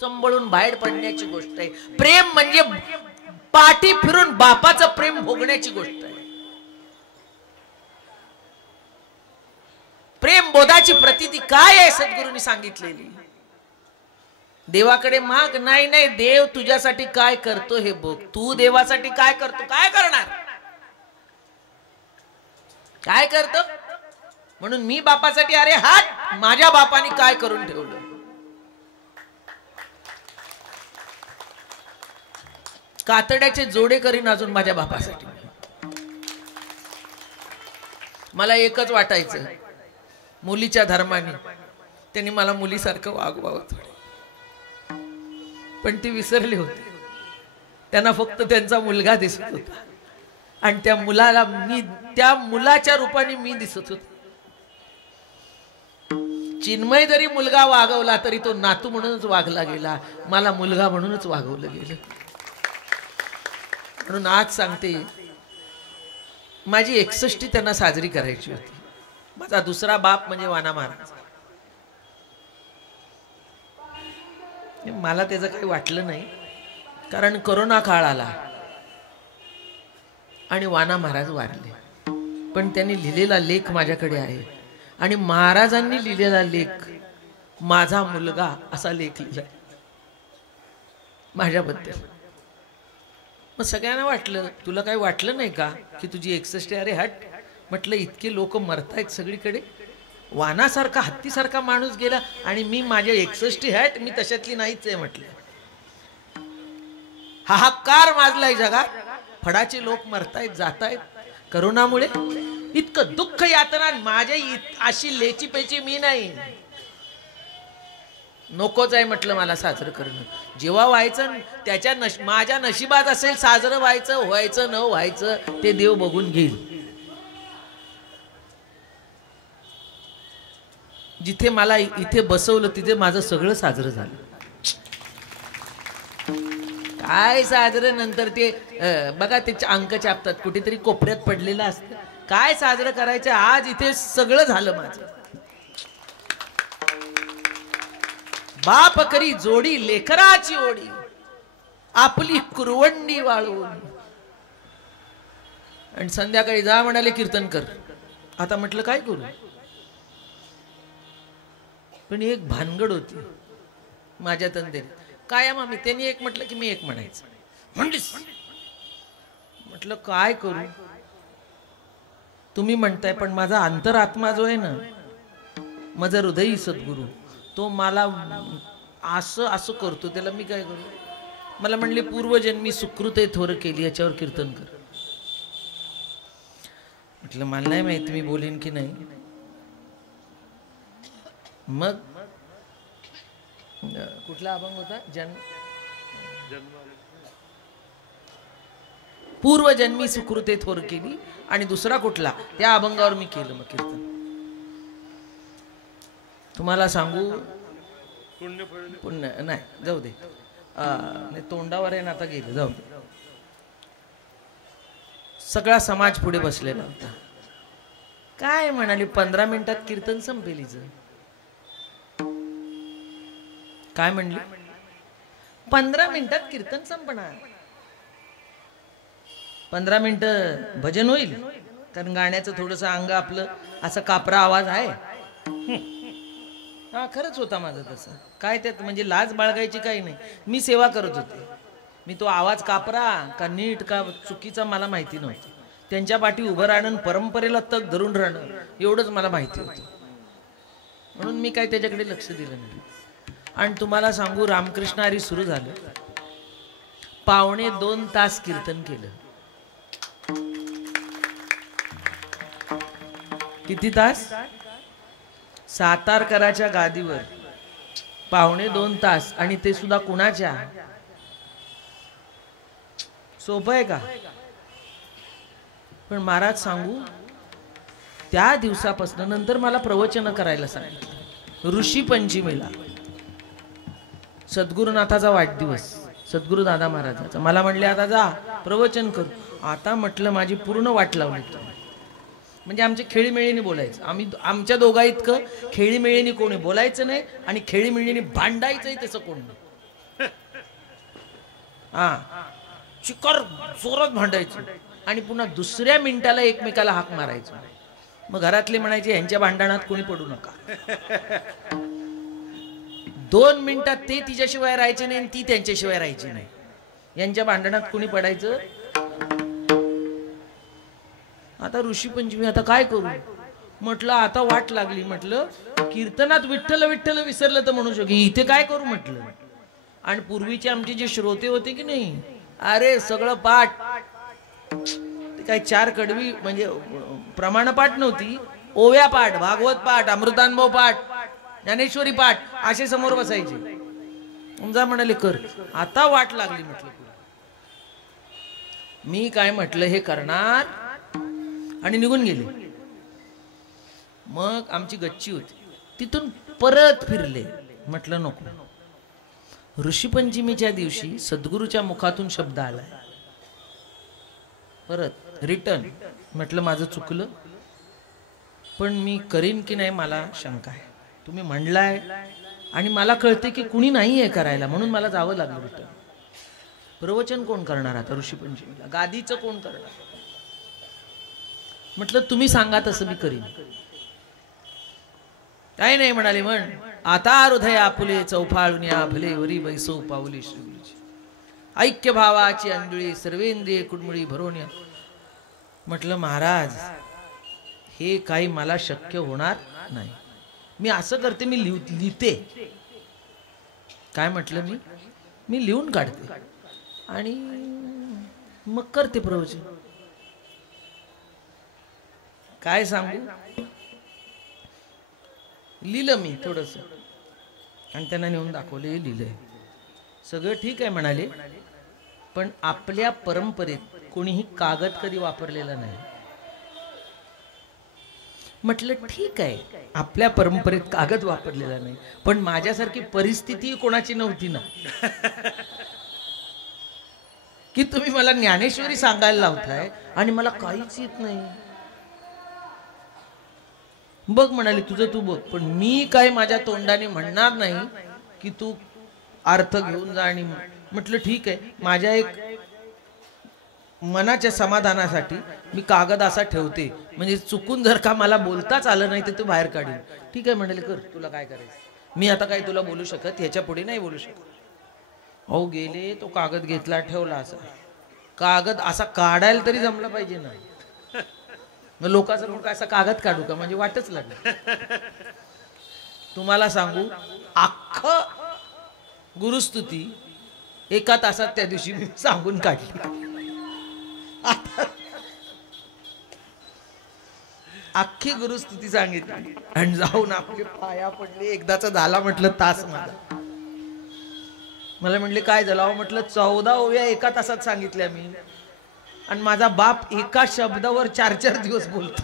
संभळून बाहेर पडण्याची गोष्ट आहे। प्रेम म्हणजे पाठी फिरून बापाचं प्रेम भोगण्याची गोष्ट आहे। प्रेम बोधाची प्रतीती काय आहे सद्गुरूंनी सांगितलेली। देवाकडे माग नाही, नाही देव तुझ्यासाठी काय करतो हे बघ। तू देवासाठी काय करतो, काय करणार, काय करतो। म्हणून मी बापासाठी अरे हात माझ्या बापाने काय करून ठेवलं। कातड्याचे जोडे करीन अजून माझ्या बापासाठी। मला एकच वाटायचं मुलीच्या धर्माने त्यांनी मला मुलीसारखं वागवावं थोडं, पण ती विसरली होती। त्यांना फक्त त्यांचा मुलगा दिसत होता आणि त्या मुलाला मी, त्या मुलाच्या रूपाने मी दिसत होतो। चिन्मय जरी मुलगा वागवला तरी तो नातू म्हणूनच वागला गेला, मला मुलगा म्हणूनच वागवलं गेलं। म्हणून आज सांगते माझी 61 त्यांना साजरी करायची होती। माझा दुसरा बाप म्हणजे वाना महाराज। मला त्याचं काही वाटलं नाही, कारण कोरोना काळ आला आणि वाना महाराज वारले। पण त्यांनी लिहिलेला लेख माझ्याकडे आहे आणि महाराजांनी लिहिलेला लेख माझा मुलगा असा लेख लिहिलाय माझ्याबद्दल। मग सगळ्यांना वाटलं तुला काही वाटलं नाही का की तुझी 61? अरे हट म्हटलं, इतके लोक मरतायत सगळीकडे, वानासारखा हत्तीसारखा माणूस गेला आणि मी माझ्या 61 हट मी तशातली नाहीच आहे म्हटलं। हाहाकार माजलाय जगात, फडाचे लोक मरतायत जातायत करोनामुळे, इतकं दुःख यातना माझ्या अशी लेची पेची मी नाही, नकोच आहे म्हटलं मला साजरं करणं। जेव्हा व्हायचं त्याच्या माझ्या नशिबात असेल साजरं व्हायचं, व्हायचं न व्हायचं ते देव बघून घेईल। जिथे मला इथे बसवलं तिथे माझं सगळं साजरं झालं। काय साजरं नंतर ते बघा ते अंक छापतात कुठेतरी कोपऱ्यात पडलेलं असतं, काय साजरं करायचं। आज इथे सगळं झालं माझं। बाप करी जोडी लेकराची ओढी, आपली कुरवंडी वाळून। आणि संध्याकाळी जा म्हणाले कीर्तन कर। आता म्हटलं काय करू, पण एक भानगड होती माझ्या तंदेत कायम। आम्ही त्यांनी एक म्हटलं की मी एक म्हणायचं, म्हणलीस म्हटलं काय करू। तुम्ही म्हणताय पण माझा अंतरात्मा जो आहे ना, माझा हृदयी सद्गुरू, तो मला असं असं करतो, त्याला मी काय करू। मला म्हणले पूर्वजन्मी सुकृते थोर केली, याच्यावर कीर्तन कर। म्हटलं मला नाही माहिती मी बोलीन की नाही। मग कुठला अभंग होता, पूर्वजन्मी सुकृते थोर केली, आणि दुसरा कुठला त्या अभंगावर मी केलं मग कीर्तन। तुम्हाला सांगू पुण्य नाही जाऊ दे, तोंडावर आहे ना आता गेलं, जाऊ दे। सगळा समाज पुढे बसलेला होता। काय म्हणाली 15 मिनिटात कीर्तन संपेल हिचं। काय म्हणली 15 मिनिटात कीर्तन संपणार, 15 मिनिटं भजन होईल, कारण गाण्याचं थोडस अंग आपलं असं कापरा आवाज आहे। हा खरंच होता माझं तसं, काय त्यात म्हणजे लाज बाळगायची काही नाही। मी सेवा करत होते, मी तो आवाज कापरा का नीट का चुकीचा मला माहिती नव्हतं। त्यांच्या पाठी उभं राहणं, परंपरेला तग धरून राहणं एवढंच मला माहिती होतं, म्हणून मी काय त्याच्याकडे लक्ष दिलं नाही। आणि तुम्हाला सांगू रामकृष्ण हरी सुरू झालं, 1.25 तास कीर्तन केलं। किती तास, सातारकराच्या गादीवर 1.25 तास, आणि ते सुद्धा कुणाच्या, सोपं आहे का। पण महाराज सांगू त्या दिवसापासून नंतर मला प्रवचन करायला सांगितलं। ऋषी पंचमीला सद्गुरुनाथाचा वाढदिवस, सद्गुरु दादा महाराजाचा, मला म्हणले आता जा प्रवचन करू। आता म्हटलं माझी पूर्ण वाट लावली तुम्ही, म्हणजे आमचे खेळीमेळीने बोलायचं, आम्ही आमच्या दोघा इतकं खेळीमेळीने कोणी बोलायचं नाही आणि खेळीमेळीने भांडायचंही तसं कोण नाही। हा चिकर जोरात भांडायचं आणि पुन्हा दुसऱ्या मिनिटाला एकमेकाला हाक मारायचं. मग घरातले म्हणायचे यांच्या भांडणात कोणी पडू नका. 2 मिनिटात ते तिच्याशिवाय राहायचे नाही आणि ती त्यांच्याशिवाय राहायची नाही. यांच्या भांडणात कोणी पडायचं. आता ऋषी पंचमी आता काय करू म्हटलं. आता वाट लागली. म्हटलं कीर्तनात विठ्ठल विठ्ठल विसरलं तर म्हणू शकतो, इथे काय करू म्हटलं. आणि पूर्वीचे आमचे जे श्रोते होते की नाही, अरे सगळं पाठ, ते काय 4 कडवी म्हणजे प्रमाणपाठ नव्हती, ओव्या पाठ, भागवत पाठ, अमृतानुभव पाठ, ज्ञानेश्वरी पाठ असे समोर बसायचे. समजा म्हणाले कर. आता वाट लागली. म्हटलं मी काय म्हटलं हे करणार आणि निघून गेले. मग आमची गच्ची होती, तिथून परत फिरले. म्हटलं नको. ऋषीपंचमीच्या दिवशी सद्गुरूच्या मुखातून शब्द आलाय, परत रिटर्न. म्हटलं माझं चुकलं, पण मी करीन की नाही मला शंका आहे. तुम्ही म्हणलाय आणि मला कळते की कुणी नाही आहे करायला, म्हणून मला जावं लागलं रिटर्न. प्रवचन कोण करणार आता ऋषीपंचमीला, गादीचं कोण करणार. म्हटलं तुम्ही सांगा तसं मी करीन. काय नाही म्हणाले. म्हण आता हृदय आपुले चौफाळून या भले वरी बैसो पाऊली श्रीगुरुची. ऐक्य भावाची अंजुळी सर्वेंद्रिय कुडमुळी भरून या. म्हटलं महाराज हे काही मला शक्य होणार नाही. मी असं करते, मी लिहिते. काय म्हटलं मी लिहून काढते आणि मग करते प्रवचन. काय सांगू, लिहिलं मी थोडंसं आणि त्यांना नेऊन दाखवले. लिहिलंय सगळं ठीक आहे म्हणाले, पण आपल्या परंपरेत कोणीही कागद कधी वापरलेला नाही. म्हटलं ठीक आहे, आपल्या परंपरेत कागद वापरलेला नाही, पण माझ्यासारखी परिस्थिती कोणाची नव्हती ना की तुम्ही मला ज्ञानेश्वरी सांगायला लावताय आणि मला काहीच येत नाही. बघ म्हणाले तुझं तू बघ, पण मी काय माझ्या तोंडाने म्हणणार नाही की तू अर्थ घेऊन जा. आणि म्हटलं ठीक आहे, माझ्या एक मनाच्या समाधानासाठी मी कागद असा ठेवते, म्हणजे चुकून जर का मला बोलताच आलं नाही तर तू बाहेर काढील. ठीक आहे म्हणाले, कर तुला काय करायचं. मी आता काही तुला बोलू शकत, ह्याच्या पुढे नाही बोलू शकत. अहो गेले, तो कागद घेतला ठेवला. असा कागद असा काढायला तरी जमला पाहिजे ना. लोकांसमोर काय असा कागद काढू का, म्हणजे वाटच लागली. तुम्हाला सांगू, अख्ख गुरुस्तुती 1 तासात त्या दिवशी मी सांगून काढली. अख्खी गुरुस्तुती सांगितली आणि जाऊन आपले पाया पडले. एकदाचा झाला म्हटलं तास. मला म्हटले काय झालं. म्हटलं 14 ओव्या 1 तासात सांगितल्या मी, आणि माझा बाप एका शब्दावर 4-4 दिवस बोलतो.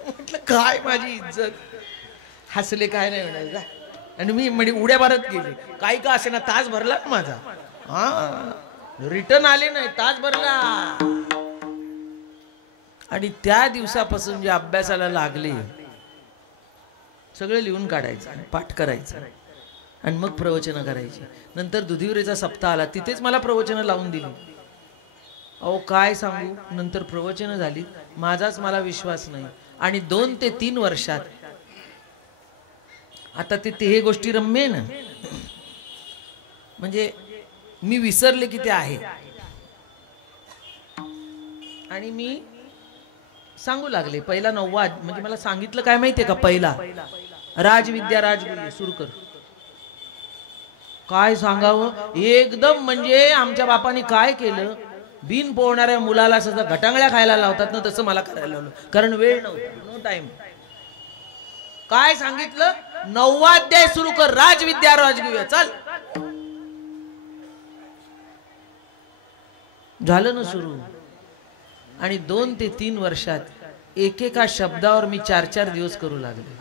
म्हटलं काय माझी इज्जत. हसले, काय नाही म्हणायचं. आणि मी म्हणजे उड्या मारत गेले. काही का असे ना, तास भरला माझा. हा रिटर्न आले नाही, तास भरला. आणि त्या दिवसापासून जे अभ्यासाला लागले, सगळे लिहून काढायचं, पाठ करायचं आणि मग प्रवचन करायची. नंतर दुधिवरेचा सप्ताह आला, तिथेच मला प्रवचन लावून दिली. अहो काय सांगू, नंतर प्रवचन झाली, माझाच मला विश्वास नाही. आणि 2 ते 3 वर्षात आता ते हे गोष्टी रम्य ना, म्हणजे मी विसरले की ते आहे. आणि मी सांगू लागले. पहिला 9वा म्हणजे मला सांगितलं काय माहितीये का, पहिला राजविद्या राजगुरु सुरू कर. काय सांगावं, एकदम म्हणजे आमच्या बापाने काय केलं, बिन पोहणाऱ्या मुलाला सगळं घटांगळ्या खायला लावतात ना, तसं मला करायला लावलं. कारण वेळ नव्हता, नो टाइम. काय सांगितलं, 9वा अध्याय सुरू कर, राजविद्या राजगुरु. चल, झालं ना सुरू. आणि 2 ते 3 वर्षात एकेका शब्दावर मी 4-4 दिवस करू लागले.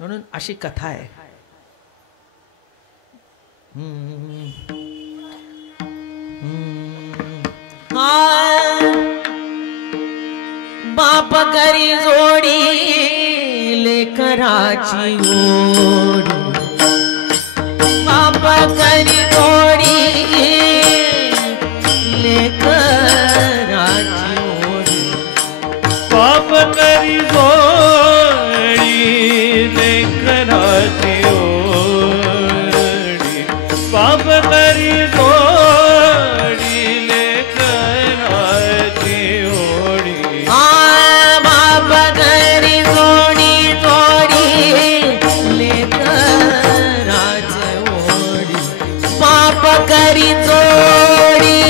म्हणून अशी कथा आहे. बाप करी जोडी लेकराची ओढ बाप करी गोडी लेकराची ओढ बाप करी गोडी लेकराची ओढी बाप करी गोडी लेकराची ओढी बाप करी गोडी गोडी लेकराची ओढी बाप करी जोडी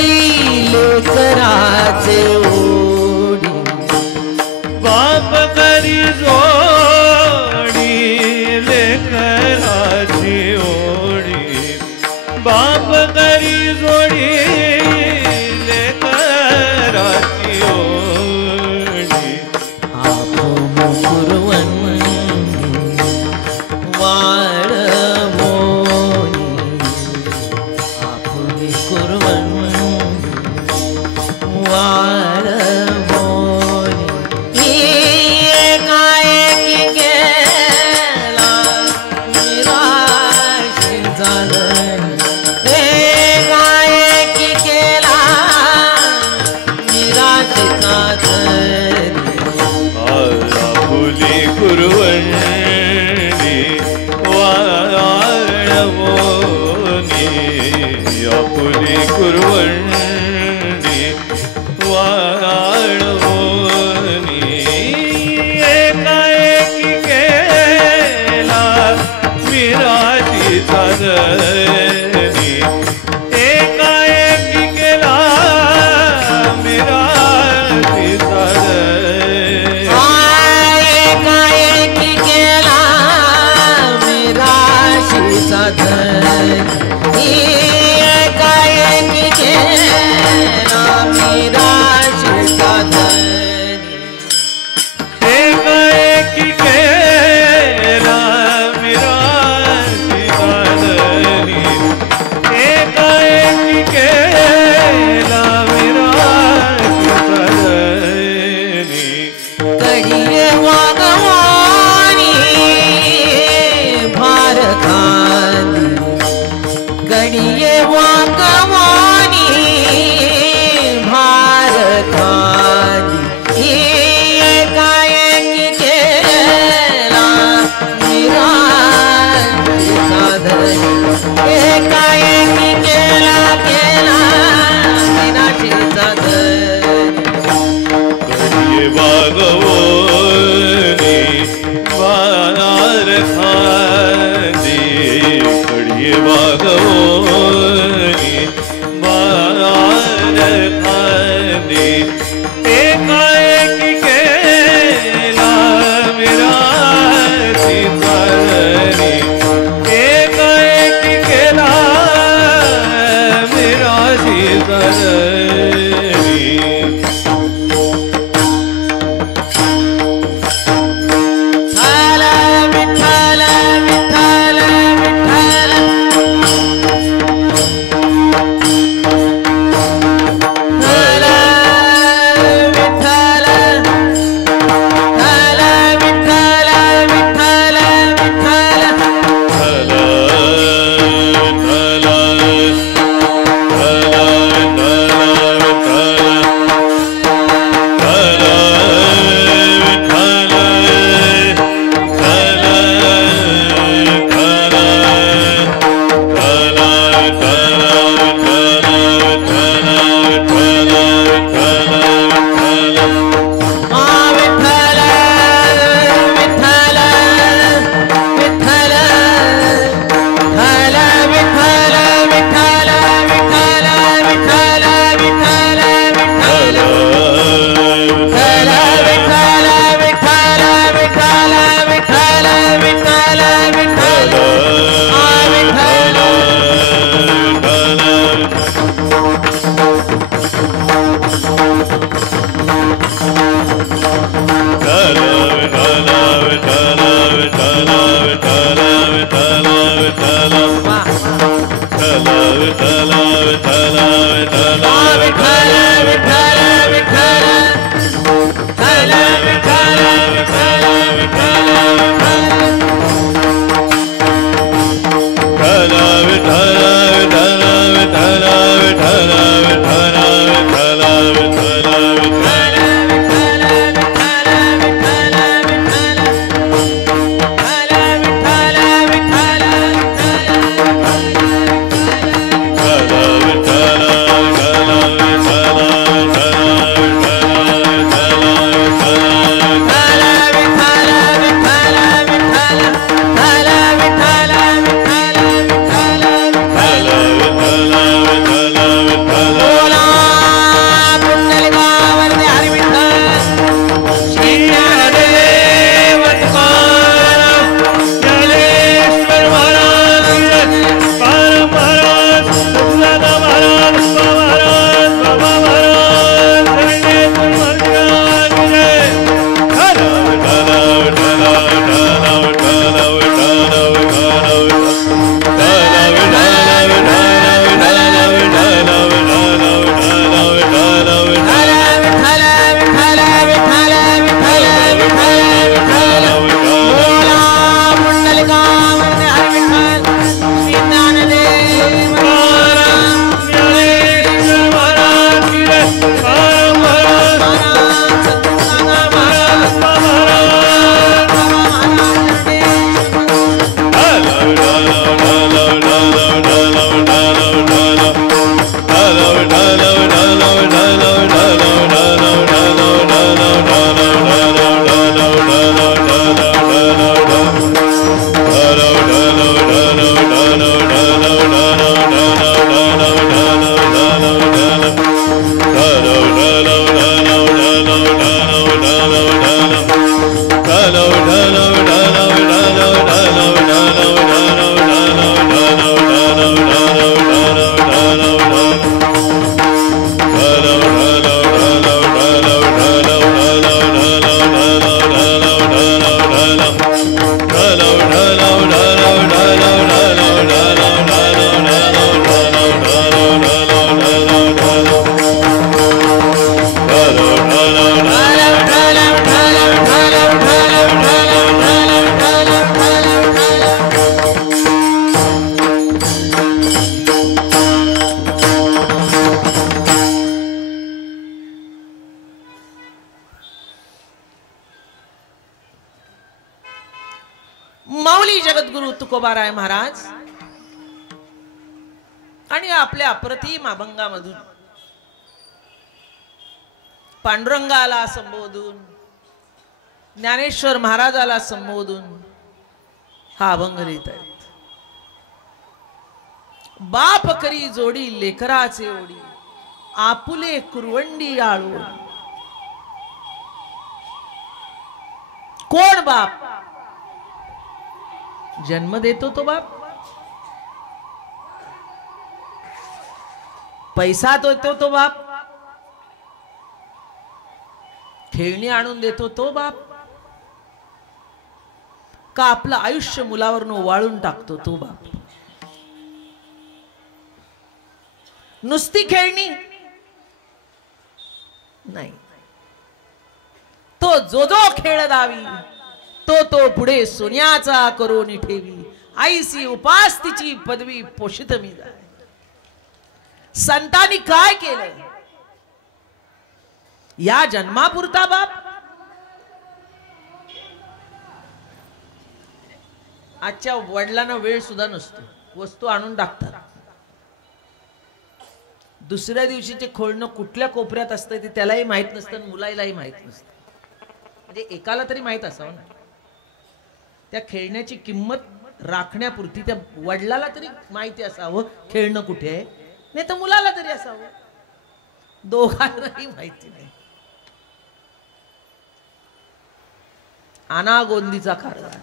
लेकराचे ओढी बाप करी जोडी लेकराची ओढी बाप करी जोडी लेकराची ओढी आपण कुरवण वाळवोनी आपण कुरवण वाळवोनी एकाएकी गेला निराश झालं एकाएकी गेला निराश झालं आपुली कुरवंडी वाळवोनी आपुली कुरवंडी वाळवोनी एकाएकी केला विराजीचा धनी एकाएकी केला विराजीचा धनी एकाएकी केला निराशीचा धनी एकाएकी केला निराशीचा धनी एकाएकी केला विराजीचा धनी एकाएकी केला विराजीचा धनी कडिये वागवानी भार खाली कडिये वागवानी भार खाली एकाएकी केला निराशीचा धनी एकाएकी केला निराशीचा धनी कडिये वागवोनी वार खांदी कडिये वागवोनी वार खांदी एकाएकी केला विराजीचा धनी एकाएकी केला विराजीचा धनी विठ्ठल विठ्ठल विठ्ठल विठ्ठल माऊली जगद्गुरु तुकोबाराय महाराज आणि आपल्या अप्रतिम अभंगामधून पांडुरंगाला संबोधून ज्ञानेश्वर महाराजाला संबोधून हा अभंग लिहित आहेत. बाप करी जोडी लेकराचे ओढी आपुले कुरवंडी आळू. कोण बाप? जन्म देतो तो बाप, पैसा देतो तो बाप, खेळणी आणून देतो तो बाप, का आपलं आयुष्य मुलावरनं वाळून टाकतो तो बाप? नुसती खेळणी नाही, तो जो जो खेळ दावी तो तो पुढे सोन्याचा करून ठेवी. आईसी उपास तिची पदवी पोषित मी जाय. संतांनी काय केलं या जन्मापुरता बाप? आजच्या वडिलांना वेळ सुद्धा नसतो, वस्तू आणून टाकतात. दुसऱ्या दिवशीचे खोळणं कुठल्या कोपऱ्यात असतं ते त्यालाही माहित नसतं, मुलालाही माहित नसतं. म्हणजे एकाला तरी माहित असावं ना, त्या खेळण्याची किंमत राखण्यापुरती त्या वडिलाला तरी माहिती असावं खेळणं कुठे आहे, नाही तर मुलाला तरी असावं. दोघांनाही माहिती नाही. आनागोंदीचा कारभार.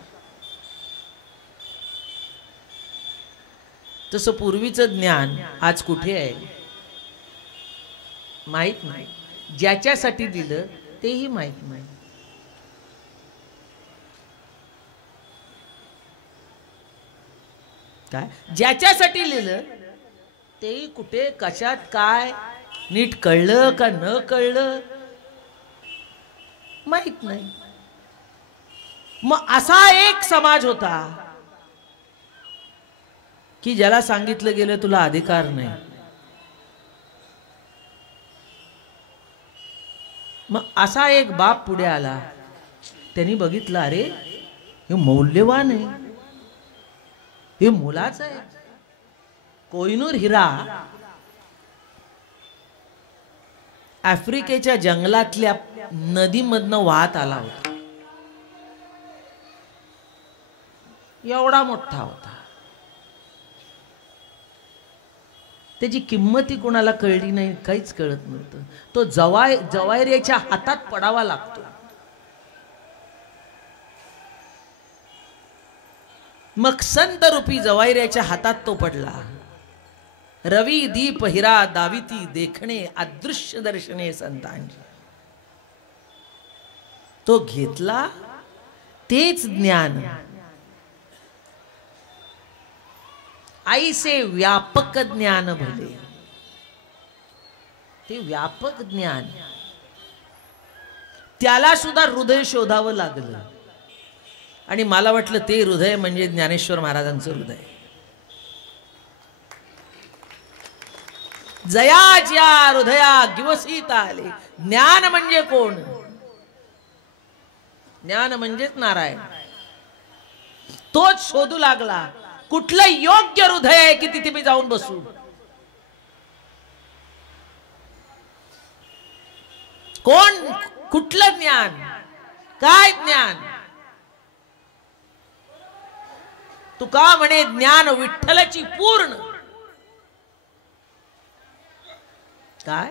तसं पूर्वीचं ज्ञान आज कुठे आहे माहित नाही. ज्याच्यासाठी दिलं तेही माहित नाही. काय ज्याच्यासाठी लिहिलं तेही कुठे कशात काय नीट कळलं का न कळलं माहित नाही. मग असा एक समाज होता की ज्याला सांगितलं गेलं तुला अधिकार नाही, मग असा एक बाप पुढे आला, त्यांनी बघितलं, अरे हे मौल्यवान आहे, हे मोलाचं आहे. कोहिनूर हिरा आफ्रिकेच्या जंगलातल्या नदीमधनं वाहत आला होता. एवढा मोठा होता. त्याची किंमती कोणाला कळली नाही, काहीच कळत नव्हतं. तो जवायऱ्याच्या हातात पडावा लागतो. मग संत रूपी जवायऱ्याच्या हातात तो पडला. रवी दीप हिरा दाविती देखणे अदृश्य दर्शने संतांची. तो घेतला तेच ज्ञान. आईसे व्यापक ज्ञान भले. ते व्यापक ज्ञान त्याला सुद्धा हृदय शोधावं लागलं. आणि मला वाटलं ते हृदय म्हणजे ज्ञानेश्वर महाराजांचं हृदय. जयाच्या हृदया गिवसीत आले. ज्ञान म्हणजे कोण? ज्ञान म्हणजेच नारायण. तोच शोधू लागला कुठलं योग्य हृदय आहे की तिथे मी जाऊन बसू. कोण? कुठलं ज्ञान? काय ज्ञान? तुका म्हणे ज्ञान विठ्ठलाची पूर्ण. काय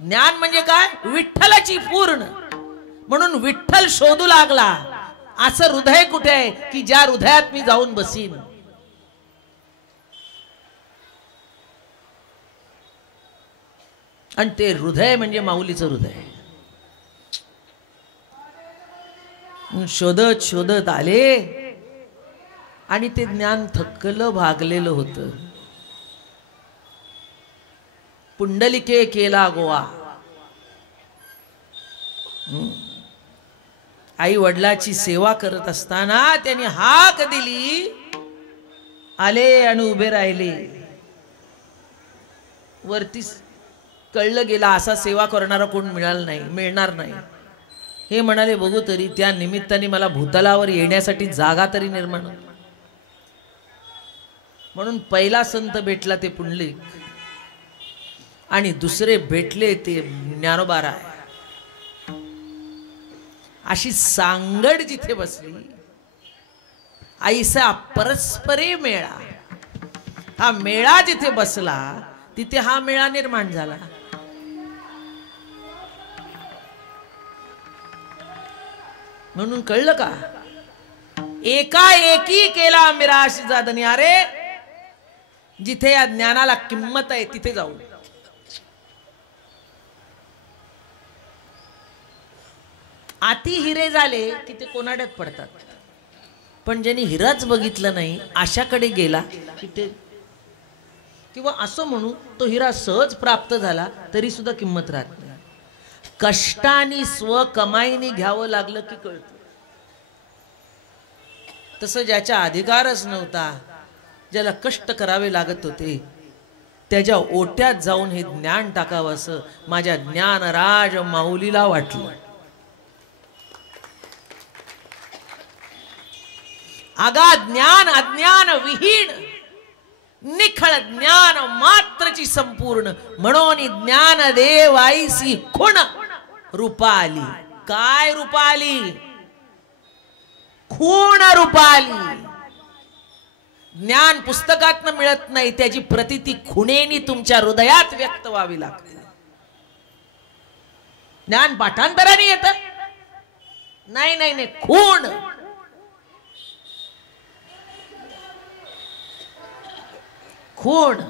ज्ञान म्हणजे काय? विठ्ठलाची पूर्ण. म्हणून विठ्ठल शोधू लागला असं हृदय कुठे आहे की ज्या हृदयात मी जाऊन बसीन. आणि ते हृदय म्हणजे माऊलीचं हृदय. शोधत शोधत आले आणि ते ज्ञान थकलं भागलेलं होतं. पुंडलिके केला गोवा. आई वडिलाची सेवा करत असताना त्यांनी हाक दिली, आले आणि उभे राहिले. वरती कळलं गेला असा सेवा करणारा कोण मिळणार नाही. हे म्हणाले बघू तरी त्या निमित्ताने मला भूतलावर येण्यासाठी जागा तरी निर्माण. म्हणून पहिला संत भेटला ते पुंडलिक आणि दुसरे भेटले ते ज्ञानोबा राय. अशी सांगड जिथे बसली, आईचा परस्परे मेळा. हा मेळा जिथे बसला तिथे हा मेळा निर्माण झाला. म्हणून कळलं का? एकाएकी केला मिराश जादनी. अरे जिथे या ज्ञानाला किंमत आहे तिथे जाऊ. आती हिरे झाले की ते कोणाड्यात पडतात. पण ज्यांनी हिराच बघितलं नाही अशाकडे गेला की ते, किंवा असं म्हणू तो हिरा सहज प्राप्त झाला तरी सुद्धा किंमत राहत नाही. कष्टाने स्वकमाईने घ्यावं लागलं की कळतं. तसं ज्याचा अधिकारच नव्हता, ज्याला कष्ट करावे लागत होते, त्याच्या ओट्यात जाऊन हे ज्ञान टाकावं असं माझ्या ज्ञानराज माऊलीला वाटलं. आगा ज्ञान अज्ञान विहीन, निखळ ज्ञान मात्रची संपूर्ण. म्हणून ज्ञान देव आईसी खुण रूपाली. काय रूपाली? खूण रूपाली. ज्ञान पुस्तकात मिळत नाही, त्याची प्रतीती खुणेनी तुमच्या हृदयात व्यक्त व्हावी लागते. ज्ञान पाठांतराने येत नाही. नाही नाही, खूण. खूण.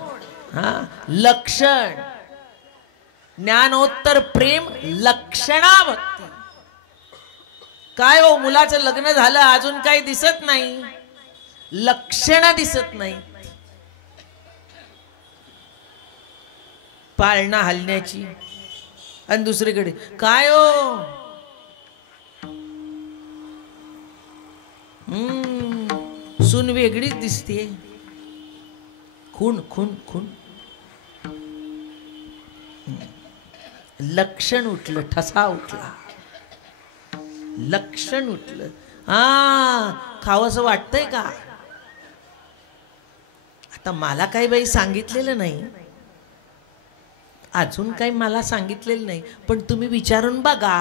हा लक्षण. ज्ञानोत्तर प्रेम लक्षणा भक्ती. काय हो, मुलाचं लग्न झालं अजून काही दिसत नाही, लक्षण दिसत नाही. पाळणा हलण्याची. आणि दुसरीकडे काय हो, सून वेगळीच दिसते. खूण खूण खूण. लक्षण उठलं, ठसा उठला, लक्षण उठलं. हा, खावंसं वाटतंय का? आता मला काही बाई सांगितलेलं नाही, अजून काही मला सांगितलेलं नाही, पण तुम्ही विचारून बघा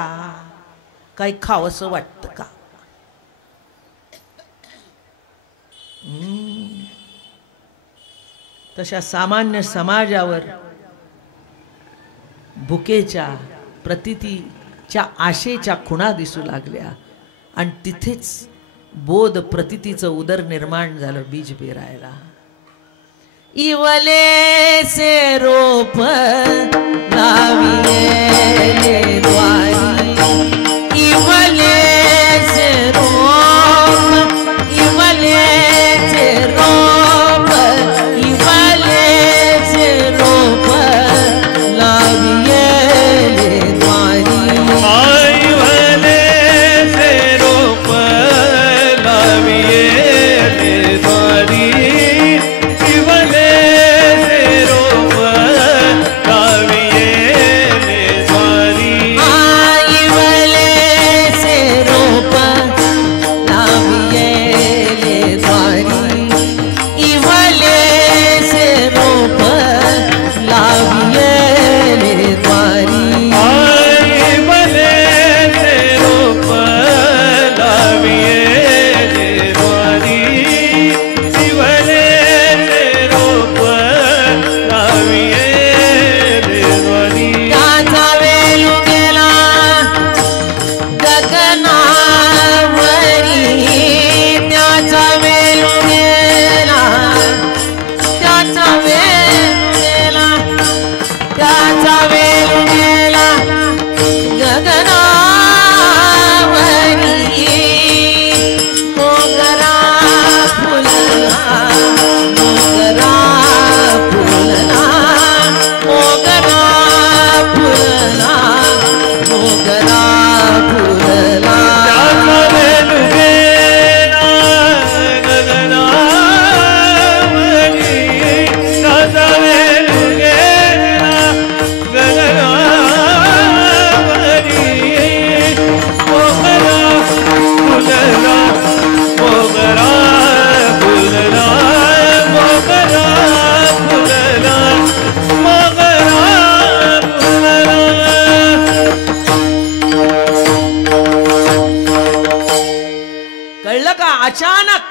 काही खावंसं वाटतं का. तशा सामान्य समाजावर भुकेच्या प्रतीतीच्या आशेच्या खुणा दिसू लागल्या आणि तिथेच बोध प्रतीतीचं उदर निर्माण झालं बीज पेरायला. इवले से रोप लाविले द्वारी, इवले से रोप, इवले से रोप, इवले से रोप लाविले द्वारी. इवले से रोप लाविले द्वारी, इवले से रोप लाविले द्वारी. इवले से रोप लाविले द्वारी, इवले से रोप लाविले द्वारी. इवले से रोप लाविले द्वारी, इवले से रोप लाविले द्वारी. त्याचा वेलू गेला गगनावरी, त्याचा वेलू गेला, त्याचा वेलू गेला, त्याचा वेलू गेला गगनावरी. मोगरा फुलला, मोगरा फुलला, मोगरा फुलला, मोगरा फुलला. त्याचा वेलू गेला गगनावरी, त्याचा वेलू गेला गगनावरी. मोगरा फुलला, मोगरा फुलला, मोगरा फुलला, मोगरा फुलला. कळलं का? अचानक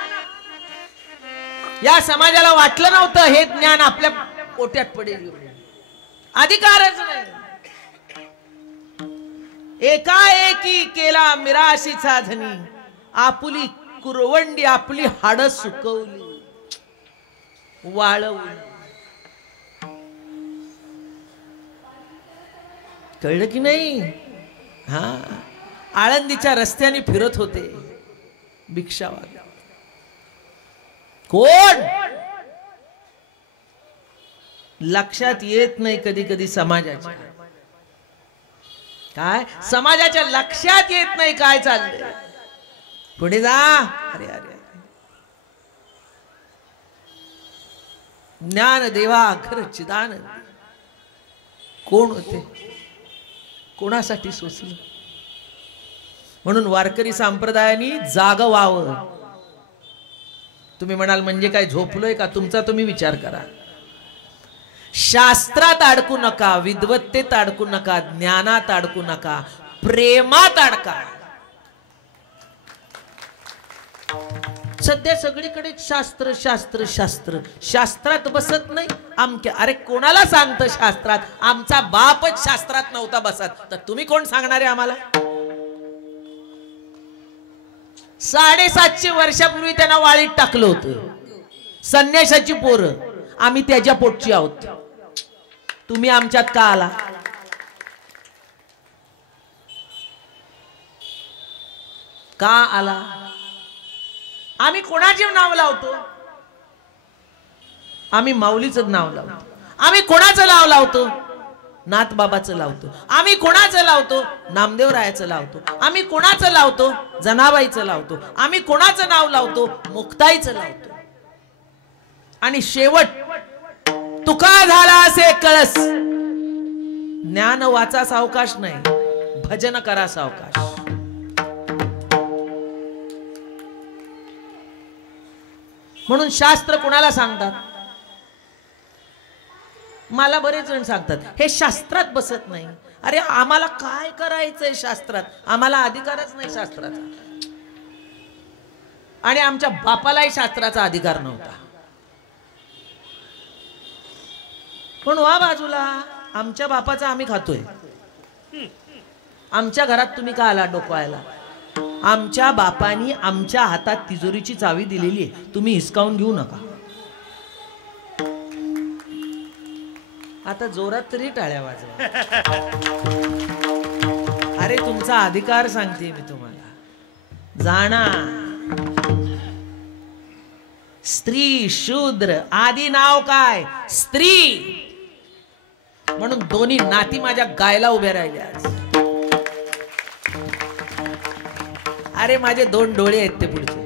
या समाजाला वाटलं नव्हतं हे ज्ञान आपल्या पोट्यात पडेल, अधिकारच नाही. एकाएकी केला मिराशीचा धनी, आपुली कुरवंडी आपली हाडं सुकवली वाळवली. कळलं की नाही? हा, आळंदीच्या रस्त्याने फिरत होते भिक्षावाले. कोण? लक्षात येत नाही कधी कधी समाजाच्या. काय समाजाच्या लक्षात येत नाही काय चाललंय. पुढे जा. अरे अरे अरे, ज्ञान देवा खर चिदानंद कोण होते, कोणासाठी सोसलं. म्हणून वारकरी संप्रदायाने जागं व्हावं. तुम्ही म्हणाल म्हणजे काय झोपलोय का? तुमचा तुम्ही विचार करा. शास्त्रात अडकू नका, विद्वत्तेत अडकू नका, ज्ञानात अडकू नका, प्रेमात अडका. सध्या सगळीकडे शास्त्र शास्त्र शास्त्र, शास्त्रात बसत नाही आमच्या. अरे कोणाला सांगतं शास्त्रात? आमचा बापच शास्त्रात नव्हता बसत, तर तुम्ही कोण सांगणार आहे आम्हाला? 750 वर्षापूर्वी त्यांना वाळीत टाकलं होतं. संन्याशाची पोरं आम्ही त्याच्या पोटची आहोत. तुम्ही आमच्यात का आला? का आला? आम्ही कोणाचे नाव लावतो? आम्ही माऊलीचं नाव लावतो. आम्ही कोणाचं नाव लावतो? नाथबाबाचं लावतो. आम्ही कोणाचं लावतो? नामदेवरायाचं लावतो. आम्ही कोणाचं लावतो? जनाबाईचं लावतो. आम्ही कोणाचं नाव लावतो? मुक्ताईचं लावतो. आणि शेवट तुका झाला असे कळस, ज्ञान वाचा सावकाश नाही, भजन करा सावकाश. म्हणून शास्त्र कुणाला सांगतात? मला बरेच जण सांगतात हे शास्त्रात बसत नाही. अरे आम्हाला काय करायचंय शास्त्रात? आम्हाला अधिकारच नाही शास्त्राचा. आणि आमच्या बापालाही शास्त्राचा अधिकार नव्हता. पण वा बाजूला, आमच्या बापाचा आम्ही खातोय. आमच्या घरात तुम्ही का आला डोकवायला? आमच्या बापानी आमच्या हातात तिजोरीची चावी दिलेली आहे, तुम्ही हिसकावून घेऊ नका. आता जोरात तरी टाळ्या वाजवा. अरे तुमचा अधिकार सांगते मी तुम्हाला. जाणा, स्त्री शूद्र आदी नाव काय? स्त्री. म्हणून दोन्ही नाती माझ्या गायला उभ्या राहिल्या. अरे माझे 2 डोळे आहेत ते पुढचे.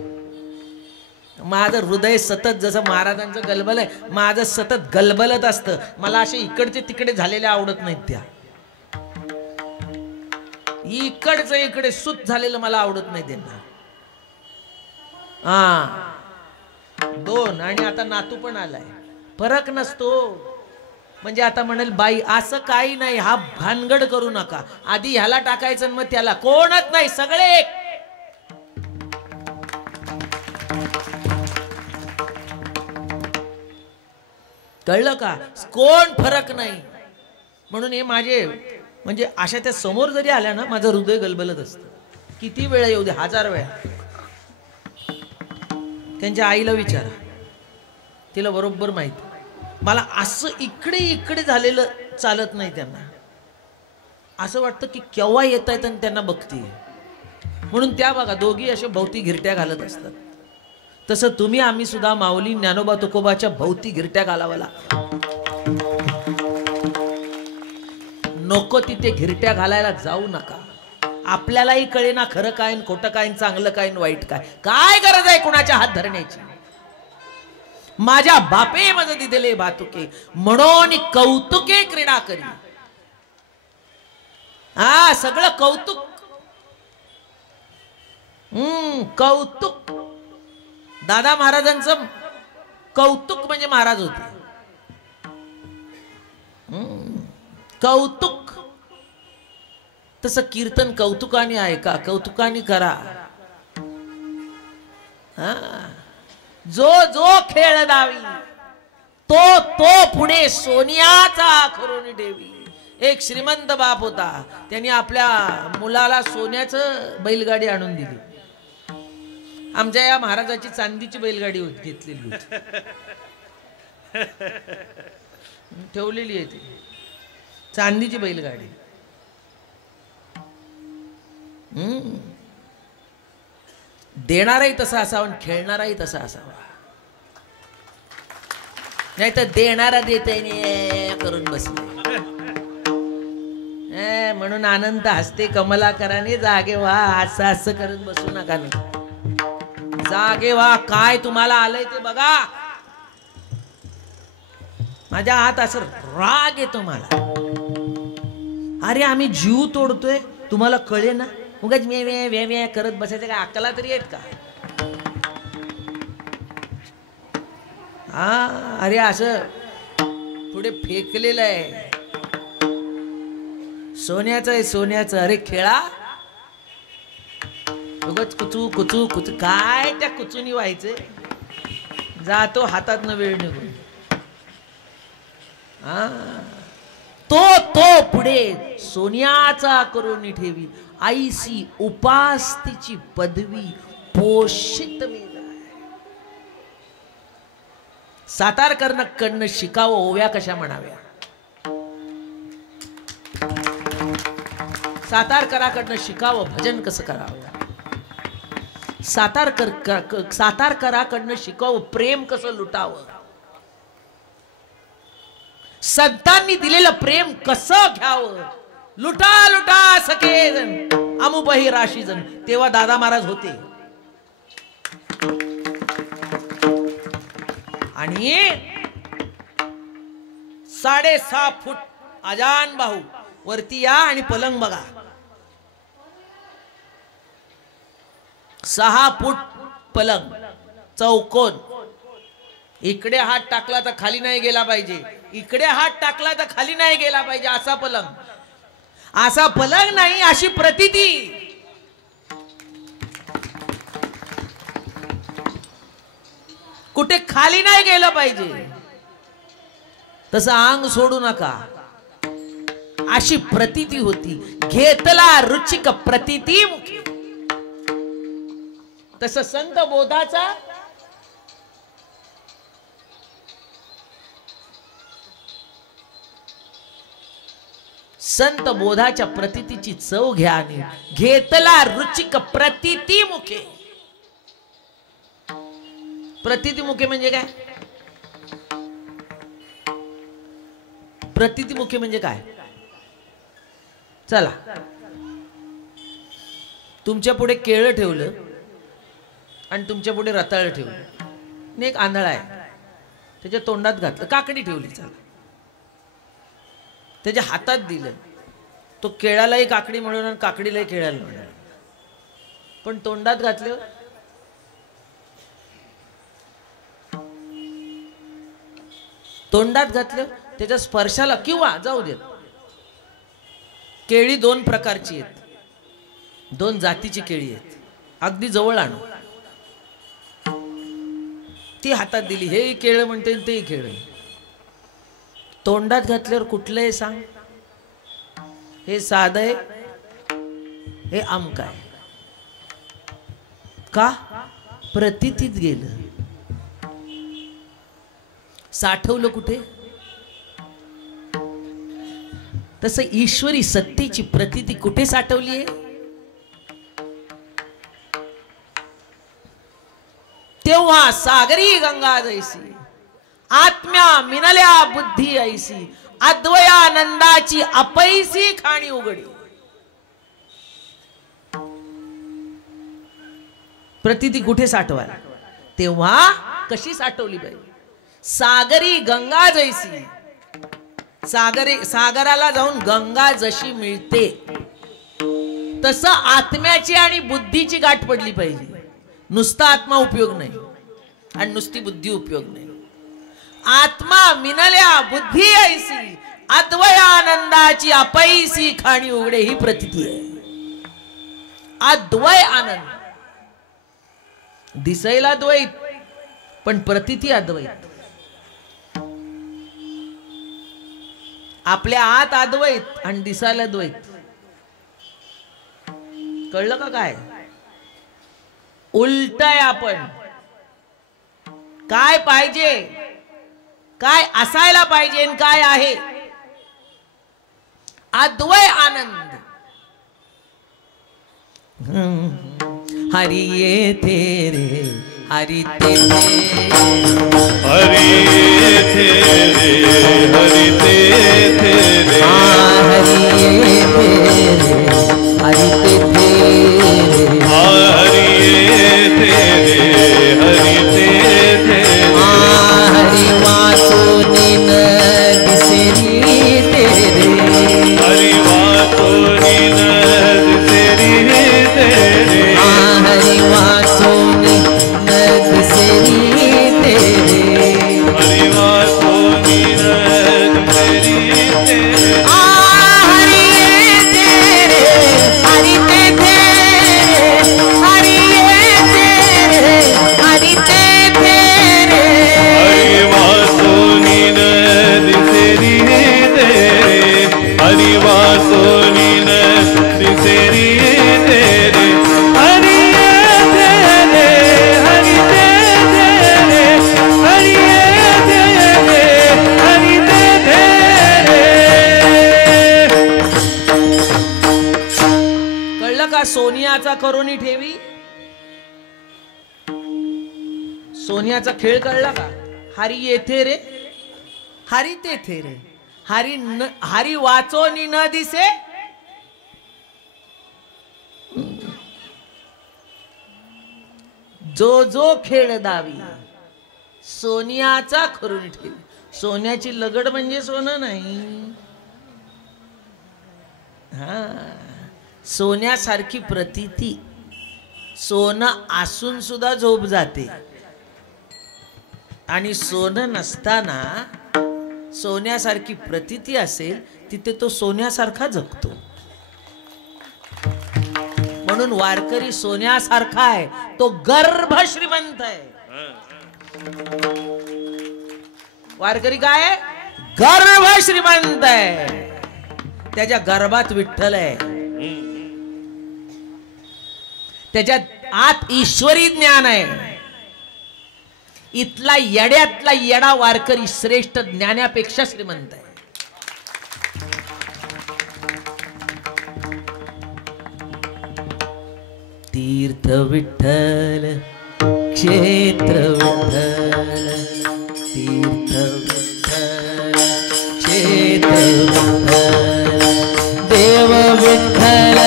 माझं हृदय सतत जसं महाराजांचं गलबल आहे, माझं सतत गलबलत असतं. मला असे इकडचे तिकडे झालेले आवडत नाहीत. त्या इकडचं इकडे सुत झालेलं मला आवडत नाही त्यांना. 2 आणि आता नातू पण आलाय. फरक नसतो. म्हणजे आता म्हणेल बाई असं काही नाही, हा भानगड करू नका. आधी ह्याला टाकायचं मग त्याला. कोणच नाही, सगळे एक. कळलं का? कोण फरक नाही. म्हणून हे माझे म्हणजे अशा त्या समोर जरी आल्या ना, माझं हृदय गलबलत असतं. किती वेळा येऊ दे, 1000 वेळा. त्यांच्या आईला विचारा, तिला बरोबर माहिती. मला असं इकडे इकडे झालेलं चालत नाही. त्यांना असं वाटतं की केव्हा येत आहेत आणि त्यांना बघते. म्हणून त्या बघा दोघी अशा भोवती घिरट्या घालत असतात. तसं तुम्ही आम्ही सुद्धा माऊली ज्ञानोबा तुकोबाच्या भोवती घिरट्या घालावं लागतं. नको तिथे घिरट्या घालायला जाऊ नका. आपल्यालाही कळेना खरं काय खोटं काय, चांगलं काय वाईट काय. काय गरज आहे कुणाच्या हात धरण्याची? माझ्या बापे मज दिदले बातुके म्हणून कौतुके क्रीडा करी. सगळं कौतुक. कौतुक. दादा महाराजांचं कौतुक म्हणजे महाराज होते. कौतुक. तसं कीर्तन कौतुकाने ऐका, कौतुकाने करा. जो जो खेळ दावी तो तो पुढे सोन्याचा करून ठेवी. एक श्रीमंत बाप होता, त्यांनी आपल्या मुलाला सोन्याचं बैलगाडी आणून दिली. आमच्या या महाराजाची चांदीची बैलगाडी घेतलेली होती, ठेवलेली आहे ती चांदीची बैलगाडी. देणाराही तसा असावा, खेळणाराही तसा असावा. नाही तर देणारा देते करून बसले. म्हणून आनंद हसते कमलाकराने जागे व्हा. असं असं करत बसू नका. जागे व्हा. काय तुम्हाला आलंय ते बघा. माझ्या हात असं राग येतो मला. अरे आम्ही जीव तोडतोय, तुम्हाला कळे ना? उगाच वे करत बसायचं काय? अक्कला तरी आहेत का? अरे असं पुढे फेकलेलं आहे. सोन्याचं आहे, सोन्याचं. अरे खेळा. उगाच कुचू कुचू कुचू. काय त्या कुचूनी व्हायचं? जातो हातातनं वेळ निघून. तो पुढे सोन्याचा करून ठेवी. आईसी उपास्तीची पदवी पोषित वेद. सातारकरनं कडनं शिकावं ओव्या कशा म्हणाव्या. सातारकराकडनं शिकावं भजन कसं करावं. सातारकराकडनं शिकावं प्रेम कसं लुटावं. संतांनी दिलेलं प्रेम कसं घ्यावं. लुटा लुटा सखे जण अमुपही राशी जण. तेव्हा दादा महाराज होते. आणि 6.5 फूट अजान बाहू वरती या आणि पलंग बघा. 6 फूट पलंग, चौकोन. इकडे हात टाकला तर खाली नाही गेला पाहिजे, इकडे हात टाकला तर खाली नाही गेला पाहिजे, असा पलंग. असा पलंग नाही, अशी प्रतीती. कुठे खाली नाही गेलं पाहिजे, तसं अंग सोडू नका, अशी प्रतीती होती. घेतला रुचिक प्रतीती मुखी. तसं संत बोधाचा संत बोधाच्या प्रतीतीची चव घ्या आणि घेतला रुचिक प्रतीती मुखे. प्रतीती मुखे म्हणजे काय? प्रतीती मुखे म्हणजे काय? चला, तुमच्या पुढे केळं ठेवलं आणि तुमच्या पुढे रताळ ठेवलं, एक आंधळा आहे, त्याच्या तोंडात घातलं. काकडी ठेवली, चला, त्याच्या हातात दिलं. तो केळालाही काकडी म्हणून आणि काकडीलाही केळाला म्हणून. पण तोंडात घातलं, तोंडात घातलं, त्याच्या स्पर्शाला किंवा जाऊ देत. केळी 2 प्रकारची आहेत, 2 जातीची केळी आहेत. अगदी जवळ आणू, ती हातात दिली, हे केळ म्हणते तेही केळ. तोंडात घातल्यावर कुठलं आहे सांग? हे साधं आहे, हे आमक आहे. का? प्रतीतीत गेलं. साठवलं कुठे? तसं ईश्वरी सत्तेची प्रतीती कुठे साठवली आहे? तेव्हा सागरी गंगा जैसी, आत्म्या मिनल्या बुद्धी ऐसी, अद्वयानंदाची अपैसी खाणी उघडी. प्रतीती कुठे साठवाय? तेव्हा कशी साठवली पाहिजे? सागरी गंगा जैसी. सागराला जाऊन गंगा जशी मिळते तसं आत्म्याची आणि बुद्धीची गाठ पडली पाहिजे. नुसता आत्मा उपयोग नाही आणि नुसती बुद्धी उपयोग नाही. आत्मा मिनल्या बुद्धी ऐसी, अद्वयानंदाची अपैसी खाणी उघडे, ही प्रतीती आहे. अद्वय आनंद. दिसायला द्वैत पण प्रतीती अद्वैत. आपल्या आत अद्वैत आणि दिसायला द्वैत. कळलं का? काय उलट आहे. आपण काय पाहिजे, काय असायला पाहिजे आणि काय आहे? अद्वय आनंद. हरि ये तेरे, हरि तेरे, हरि तेरे, हरि तेरे, हरि ये तेरे, हरि तेरे, हरि तेरे, हरि तेरे, हरि वासुनी न दिसरी तेरे, हरि वासुनी न दिसरी तेरे, हरि वासुनी न दिसरी तेरे, हरि वासुनी न दिसरी तेरे, हरि ये तेरे, हरि तेरे, हरि ये तेरे, हरि तेरे, हरि वासुनी न दिसरी तेरे, हरि वासुनी न दिसरी तेरे, हरि तेरे, हरि तेरे, हरि तेरे, हरि तेरे. कळलं का? सोनियाचा करोनी ठेवी. सोनियाचा खेळ कळला का? हरी येथे रे, हरी तेथे रे, हरी वाचोनी न दिसे. जो जो खेळ दावी, सोनियाचा करोनी ठेवी. सोन्याची लगड म्हणजे सोनं नाही. हा, सोन्यासारखी प्रतीती, सोनं असून सुद्धा झोप जाते आणि सोनं नसताना सोन्यासारखी प्रतीती असेल तिथे तो सोन्यासारखा जगतो. म्हणून वारकरी सोन्यासारखा आहे, तो गर्भ श्रीमंत आहे. वारकरी काय आहे? गर्भ श्रीमंत आहे. त्याच्या गर्भात विठ्ठल आहे, त्याच्यात आत ईश्वरी ज्ञान आहे. इथला येड्यातला येडा वारकरी श्रेष्ठ ज्ञानापेक्षा श्रीमंत आहे. तीर्थ विठ्ठल क्षेत्र विठ्ठल, तीर्थ विठ्ठल क्षेत्र विठ्ठल, देव विठ्ठल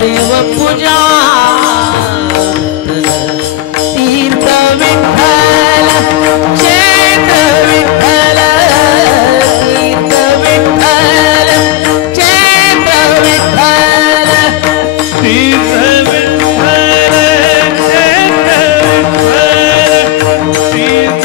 देव पूजा, तीर्थ विठ्ठल क्षेत्र विठ्ठल, तीर्थ विठ्ठल क्षेत्र विठ्ठल, तीर्थ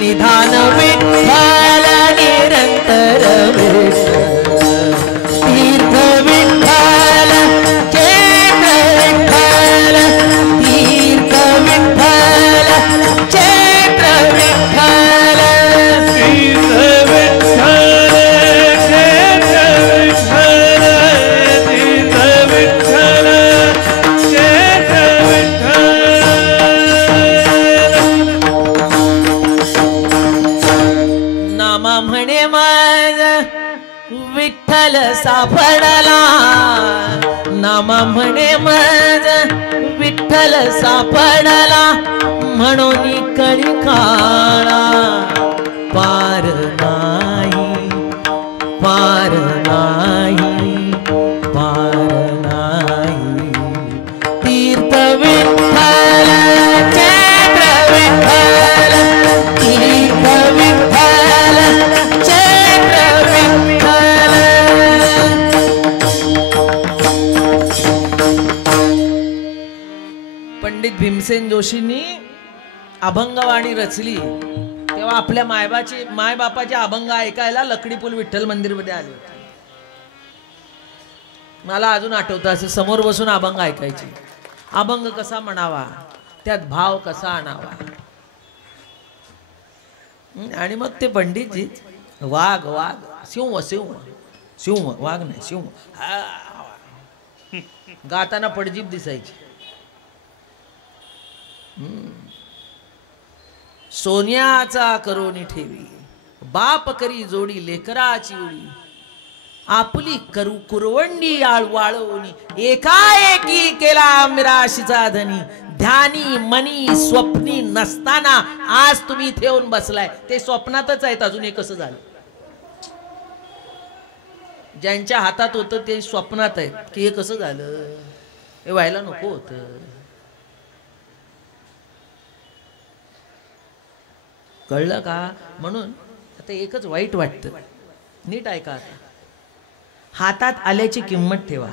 निधान विठ्ठल निरंतर विठ्ठल, तीर्थ विठ्ठल क्षेत्र विठ्ठल, तीर्थ विठ्ठल क्षेत्र विठ्ठल, तीर्थ विठ्ठल क्षेत्र विठ्ठल, तीर्थ विठ्ठल क्षेत्र विठ्ठल. नामा म्हणे माझ विठ्ठल सापडला, नामा म्हणे माझ विठ्ठल सापडला, म्हणून कळी काळा पार नाही, पार नाही, पार नाही. तीर्थ विठ्ठल क्षेत्र विठ्ठल, तीर्थ विठ्ठल क्षेत्र विठ्ठल. पंडित भीमसेन जोशींनी अभंगवाणी रचली तेव्हा आपल्या मायबापाचे अभंग ऐकायला लकडीपूल विठ्ठल मंदिर मध्ये आले होते. मला अजून आठवतं, असं समोर बसून अभंग ऐकायची. अभंग कसा म्हणावा, त्यात भाव कसा आणावा. आणि मग ते पंडितजी वाघ वाघ सिंह सिंह सिंह वाघ नाही सिंह गाताना पडजीप दिसायची. सोन्याचा करोनी ठेवी, बाप करी जोडी लेकराची उडी, आपली कुरवंडी वाळवणी, एकाएकी केला मिराशीचा धनी, ध्यानी मनी स्वप्नी नसताना आज तुम्ही इथे येऊन बसलाय. ते स्वप्नातच आहेत अजून. हे कसं झालं? ज्यांच्या हातात होतं ते स्वप्नात आहेत की हे कसं झालं, हे व्हायला नको होतं. कळलं का? म्हणून आता एकच वाईट वाटतं, नीट ऐका आता. हातात आल्याची किंमत ठेवा.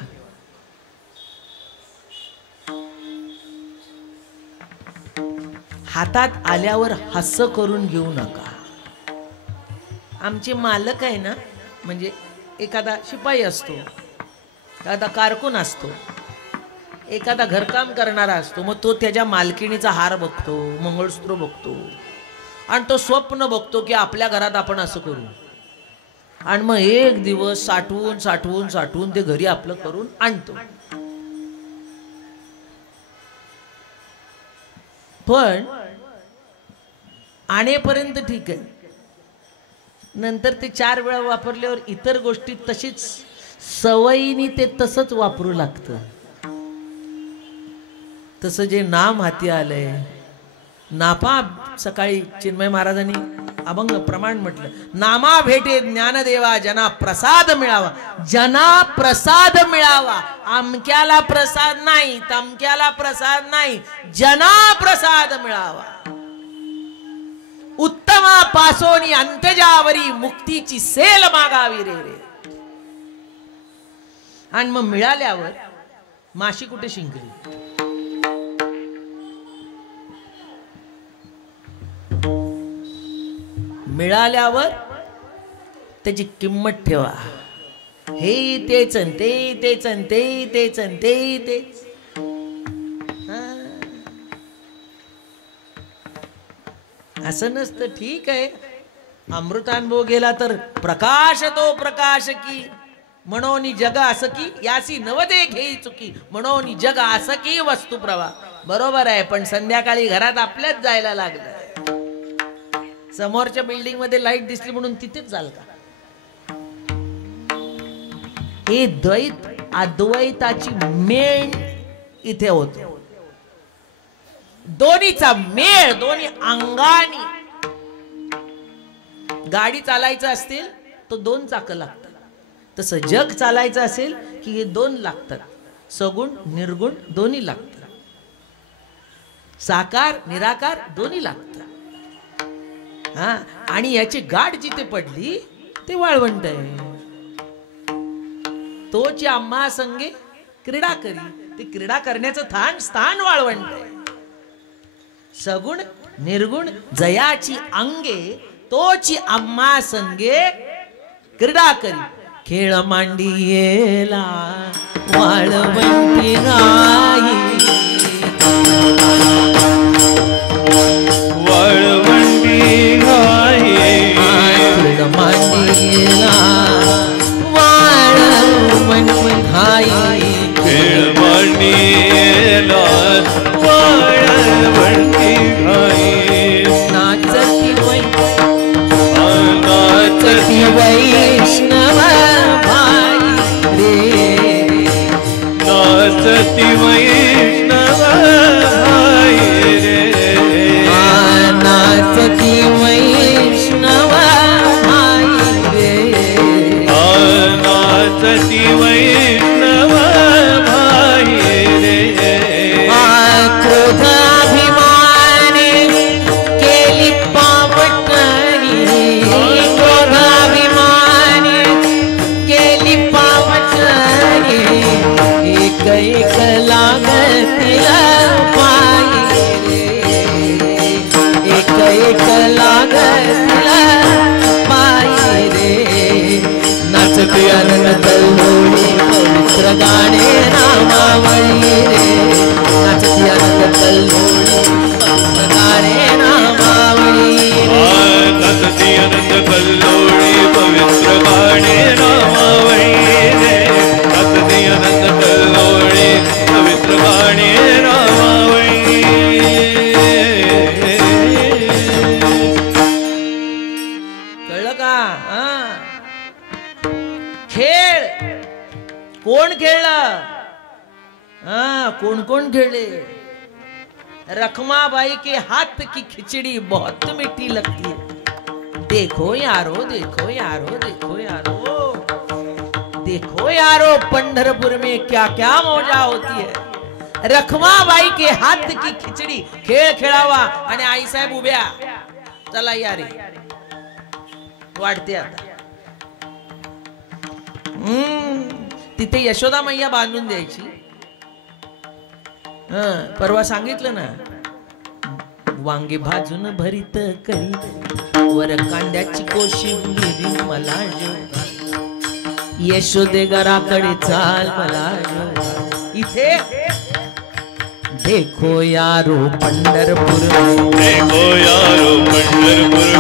हातात आल्यावर हस्स करून घेऊ नका. आमचे मालक आहे ना, म्हणजे एखादा शिपाई असतो, एखादा कारकून असतो, एखादा घरकाम करणारा असतो, मग तो त्याच्या मालकिणीचा हार बघतो, मंगळसूत्र बघतो आणि तो स्वप्न बघतो की आपल्या घरात आपण असं करू. आणि मग एक दिवस साठवून साठवून साठवून ते घरी आपलं करून आणतो. पण आणेपर्यंत ठीक आहे, नंतर ते 4 वेळा वापरल्यावर इतर गोष्टी तशीच सवयीने ते तसंच वापरू लागतं. तसं जे नाम हाती आलंय, नापाप सकाळी चिन्मय महाराजांनी अभंग प्रमाण म्हटलं, नामा भेटे ज्ञानदेवा जना प्रसाद मिळावा, जना प्रसाद मिळावा, अमक्याला प्रसाद नाही, तमक्याला प्रसाद नाही, जना प्रसाद मिळावा. उत्तमा पासोनी अंत्यजावरी मुक्तीची सेल मागावी रे रे. आणि मग मिळाल्यावर माशी कुठे शिंकली? मिळाल्यावर त्याची किंमत ठेवा. हे तेच ते तेच ते तेच ते तेच. असं नसतं. ठीक आहे, अमृतानुभव गेला तर प्रकाश तो प्रकाश की म्हणून जग असं की यासी नवदे घेई चुकी म्हणून जग असं की वस्तू प्रवाह. बरोबर आहे, पण संध्याकाळी घरात आपल्याच जायला लागलं. समोरच्या बिल्डिंग मध्ये लाईट दिसली म्हणून तिथेच जाल का? हे द्वैत अद्वैताची मेळ इथे होते. दोन्हीचा मेळ, दोन्ही अंगानी. गाडी चालायचं असतील तर 2 चाकं लागतात. तसं जग चालायचं असेल की हे 2 लागतात. सगुण निर्गुण दोन्ही लागतात. साकार निराकार दोन्ही लागतात. हा, आणि याची गाठ जिथे पडली ते वाळवंट आहे. तोची आम्हा संगे क्रीडा करी. ते क्रीडा करण्याचं स्थान वाळवंट आहे. सगुण निर्गुण जयाची अंगे तोची आम्हा संगे क्रीडा करी. खेळ मांडियेला वाळवंटी गाई, वाळवंटी गाई. खेळ मांडियेला वाळवंटी गाई, खेळ मांडियेला वाळवंटी गाई. नाचती नाचती वैष्णव भाई रे, नाचती वैष्णव भाई रे. नाचती वैष्णव भाई रे, नाचती वैष्णव भाई रे. क्रोधाभिमाने केली पावटणी, क्रोधाभिमाने केली पावटणी. एक एक लागतीला पायी रे, एक एक लागतीला पायी रे. नाचते आनंद कल्लोळी पवित्र गाणे नामावळी रे. नाचते आनंद कल्लोळी पवित्र गाणे नामावळी रे. नाचती आनंद कल्लोळी पवित्र गाणे नामावळी रे. नाचती आनंद कल्लोळी पवित्र गाणे नामावळी. कळलं का? खेळ कोण खेळलं? कोण कोण खेळले? रखमाबाई के हाथ की खिचड़ी बहुत मीठी लगती है. देखो यारो, देखो यारो, देखो यारो, देखो यारो, पंढरपुर में क्या क्या मौजा होती है. रखमाबाई के हाथ की खिचड़ी. खेळ खेळावा आणि आईसाहेब उभ्या. चला या रे, वाढते आता. तिथे यशोदा मैया बांधून द्यायची. परवा सांगितलं ना, वांगे भाजून भरीत करी, वर कांद्याची कोशिंबीर मला यशोदे घराकडे चाल मला. इथे देखो यारो पंढरपूर में, देखो यारो पंढरपूर में,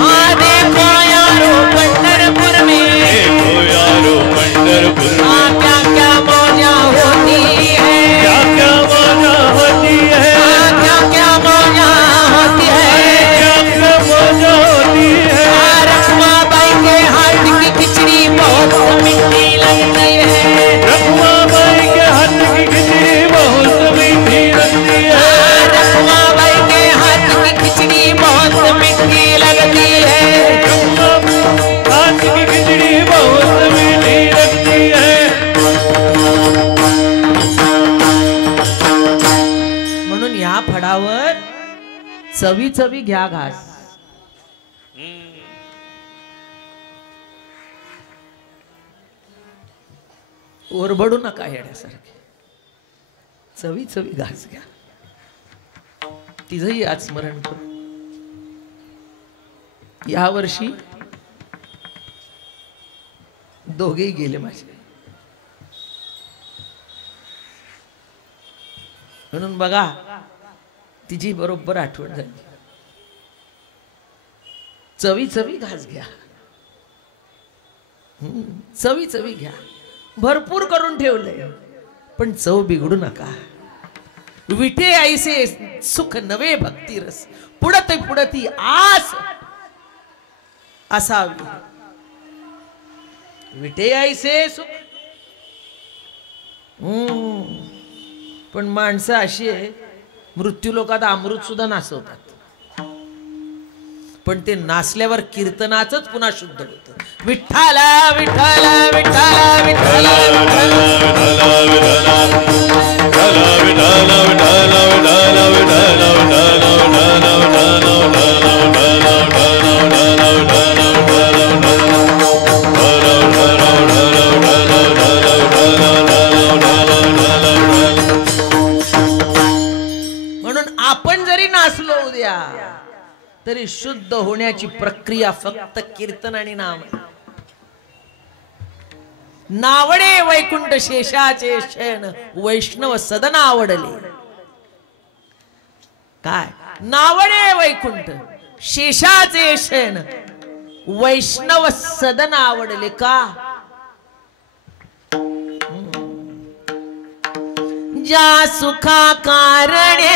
देखो यारो पंढरपूर में, देखो यारो पंढरपूर में. क्या क्या मौजा होती है, क्या क्या मौजा होती है, क्या क्या मौजा होती है, क्या क्या मौजा होती है. रखमाबाई के हाथ की खिचड़ी बहुत मीठी लगती है. रखमाबाई के हाथ की खिचड़ी बहुत मीठी लगती है. रखमाबाई के हाथ की खिचड़ी बहुत चवी चवी घ्या घास. ओरबडू नका येण्यासारखे. चवी चवी घास घ्या. तिचंही आज स्मरण करू. या वर्षी दोघेही गेले माझे. म्हणून बघा तिची बरोबर आठवण झाली. चवी चवी घास घ्या. चवी चवी घ्या. भरपूर करून ठेवलंय पण चव बिघडू नका. विठे आईसे सुख नवे भक्ती रस. पुढत पुढती आस असावी. विठे आईसे सुख. पण माणसं अशी आहे मृत्यू लोकात अमृत सुद्धा नासवतात. पण ते नासल्यावर कीर्तनाचंच पुन्हा शुद्ध होतं. विठ्ठला विठ्ठला विठ्ठला विठ्ठला म्हणून आपण जरी नाचलो उद्या तरी शुद्ध होण्याची प्रक्रिया फक्त कीर्तन आणि नाम. नावडे वैकुंठ शेषाचे शयन वैष्णव सदन आवडले. काय नावडे वैकुंठ शेषाचे शयन वैष्णव सदन आवडले. का ज्या सुखा कारणे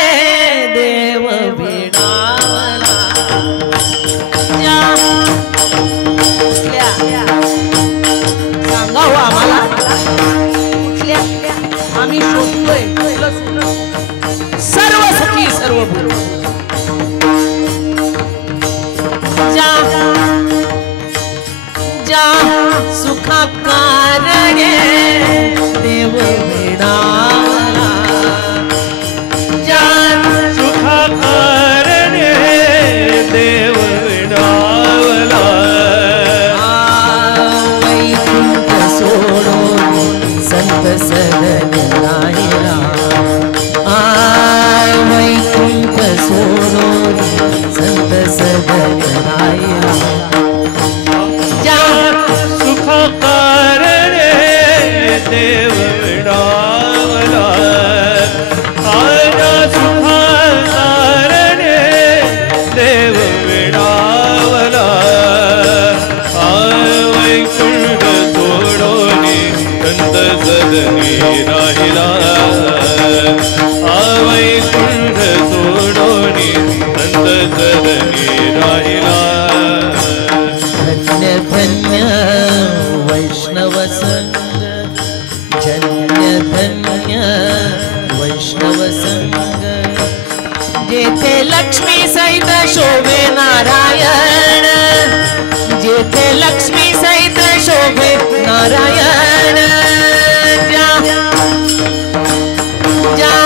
देव वेडावला. सांगा हो आम्हाला कुठल्या आम्ही शोधतोय. सर्व सुखी सर्व ज्या सुखा कारणे देव वेडावला. ज्या सुखा कारणे देव विडावला. वैकुंठ सोडून संत सदन राहिला. वैकुंठ सोडून संत सदन राहिला. सुखा कारणे देव विडावला. सुखा कारणे देव विडावला. वैकुंठ सोडोनी संत सदनी राहिला. वैकुंठ सोडोनी संत सदनी राहिला. धन्य धन्य वैष्णव संग. धन्य धन्य वैष्णव संग. जेथे लक्ष्मी सहित शोभे नारायण. जेथे लक्ष्मी सहित शोभे नारायण. ज्या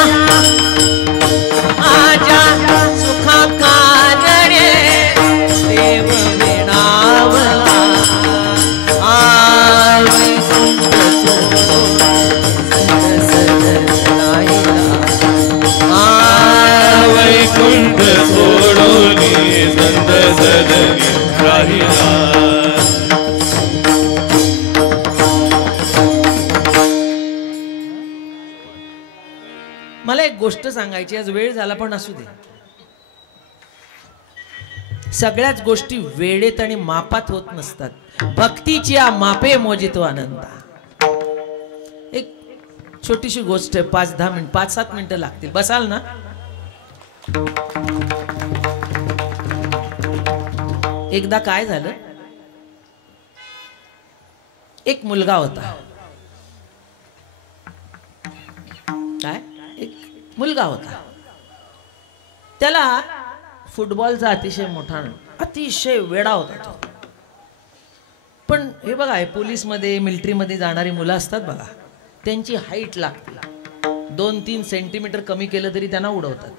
सुखा कारणे देव वेडावला. वैकुंठ सोडून संत सदन राहिला. वैकुंठ सोडोनी संत सदनी राहिला. मला एक गोष्ट सांगायची. आज वेळ झाला पण असू दे. सगळ्याच गोष्टी वेळेत आणि मापात होत नसतात. भक्तीची मापे मोजितो आनंदा. एक छोटीशी गोष्ट आहे. 5-10 मिनिट 5-7 मिनिटं लागतील. बसाल ना. एकदा काय झालं. एक मुलगा होता. काय एक मुलगा होता. त्याला फुटबॉलचा अतिशय वेडा होता तो. पण हे बघा पोलीसमध्ये मिलिटरीमध्ये जाणारी मुलं असतात बघा. त्यांची हाईट लागते. 2-3 सेंटीमीटर कमी केलं तरी त्यांना उडवतात.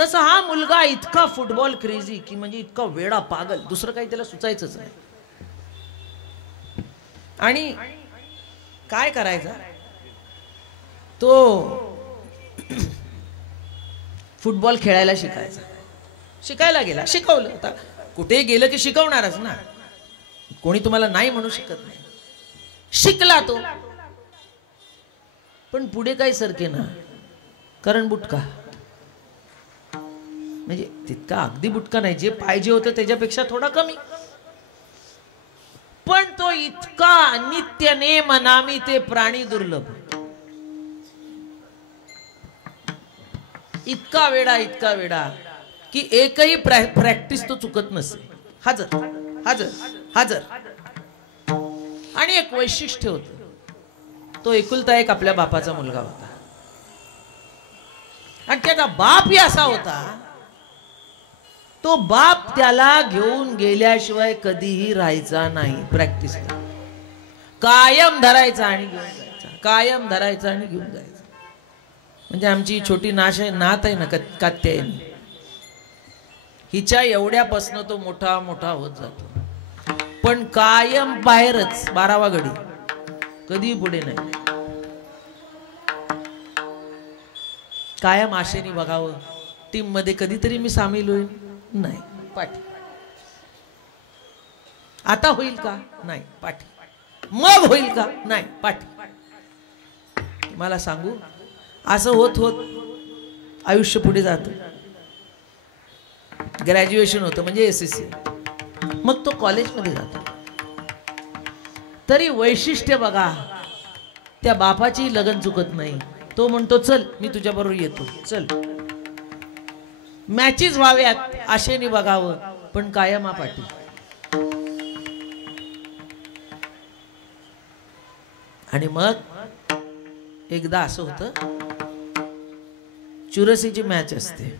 तसा हा मुलगा इतका फुटबॉल क्रेझी की म्हणजे इतका वेडा पागल, दुसरं काही त्याला सुचायचंच नाही. आणि काय करायचा तो, फुटबॉल खेळायला शिकायला गेला, शिकवलं. आता कुठे गेलं की शिकवणारच ना, कोणी तुम्हाला नाही म्हणू शकत नाही. शिकला तो, पण पुढे काही सरके ना, कारण बुटका, म्हणजे तितका अगदी बुटका नाही, जे पाहिजे होतं त्याच्यापेक्षा थोडा कमी. पण तो इतका नित्य नेम नामी ते प्राणी दुर्लभ, इतका वेडा की एकही प्रॅक्टिस तो चुकत नसे. हजर हजर हजर. आणि एक वैशिष्ट्य होतं, तो एकुलता एक आपल्या बापाचा मुलगा होता. आणि त्याचा बापही असा होता, तो बाप त्याला घेऊन गेल्याशिवाय कधीही राहायचा नाही. प्रॅक्टिस कायम धरायचा आणि घेऊन जायचा, कायम धरायचा आणि घेऊन जायचा. म्हणजे आमची छोटी नात आहे ना, कात्यायनी, हिच्या एवढ्यापासनं तो मोठा होत जातो, पण कायम बाहेरच 12वा घडी, कधी पुढे नाही. कायम आशेने बघावं, टीम मध्ये कधीतरी मी सामील होईल, नाही, पाठी. आता होईल का, नाही, पाठी. मग होईल का, नाही, पाठी. मला सांगू, असं होत होत आयुष्य पुढे जातं. ग्रॅज्युएशन होतं म्हणजे SSC, मग तो कॉलेजमध्ये जातो. तरी वैशिष्ट्य बघा, त्या बापाची लगन चुकत नाही. तो म्हणतो चल मी तुझ्या बरोबर येतो, चल. मॅचेस व्हाव्यात आशेने बघावं, पण कायम पाठी. आणि मग एकदा असं होतं, चुरशीची मॅच असते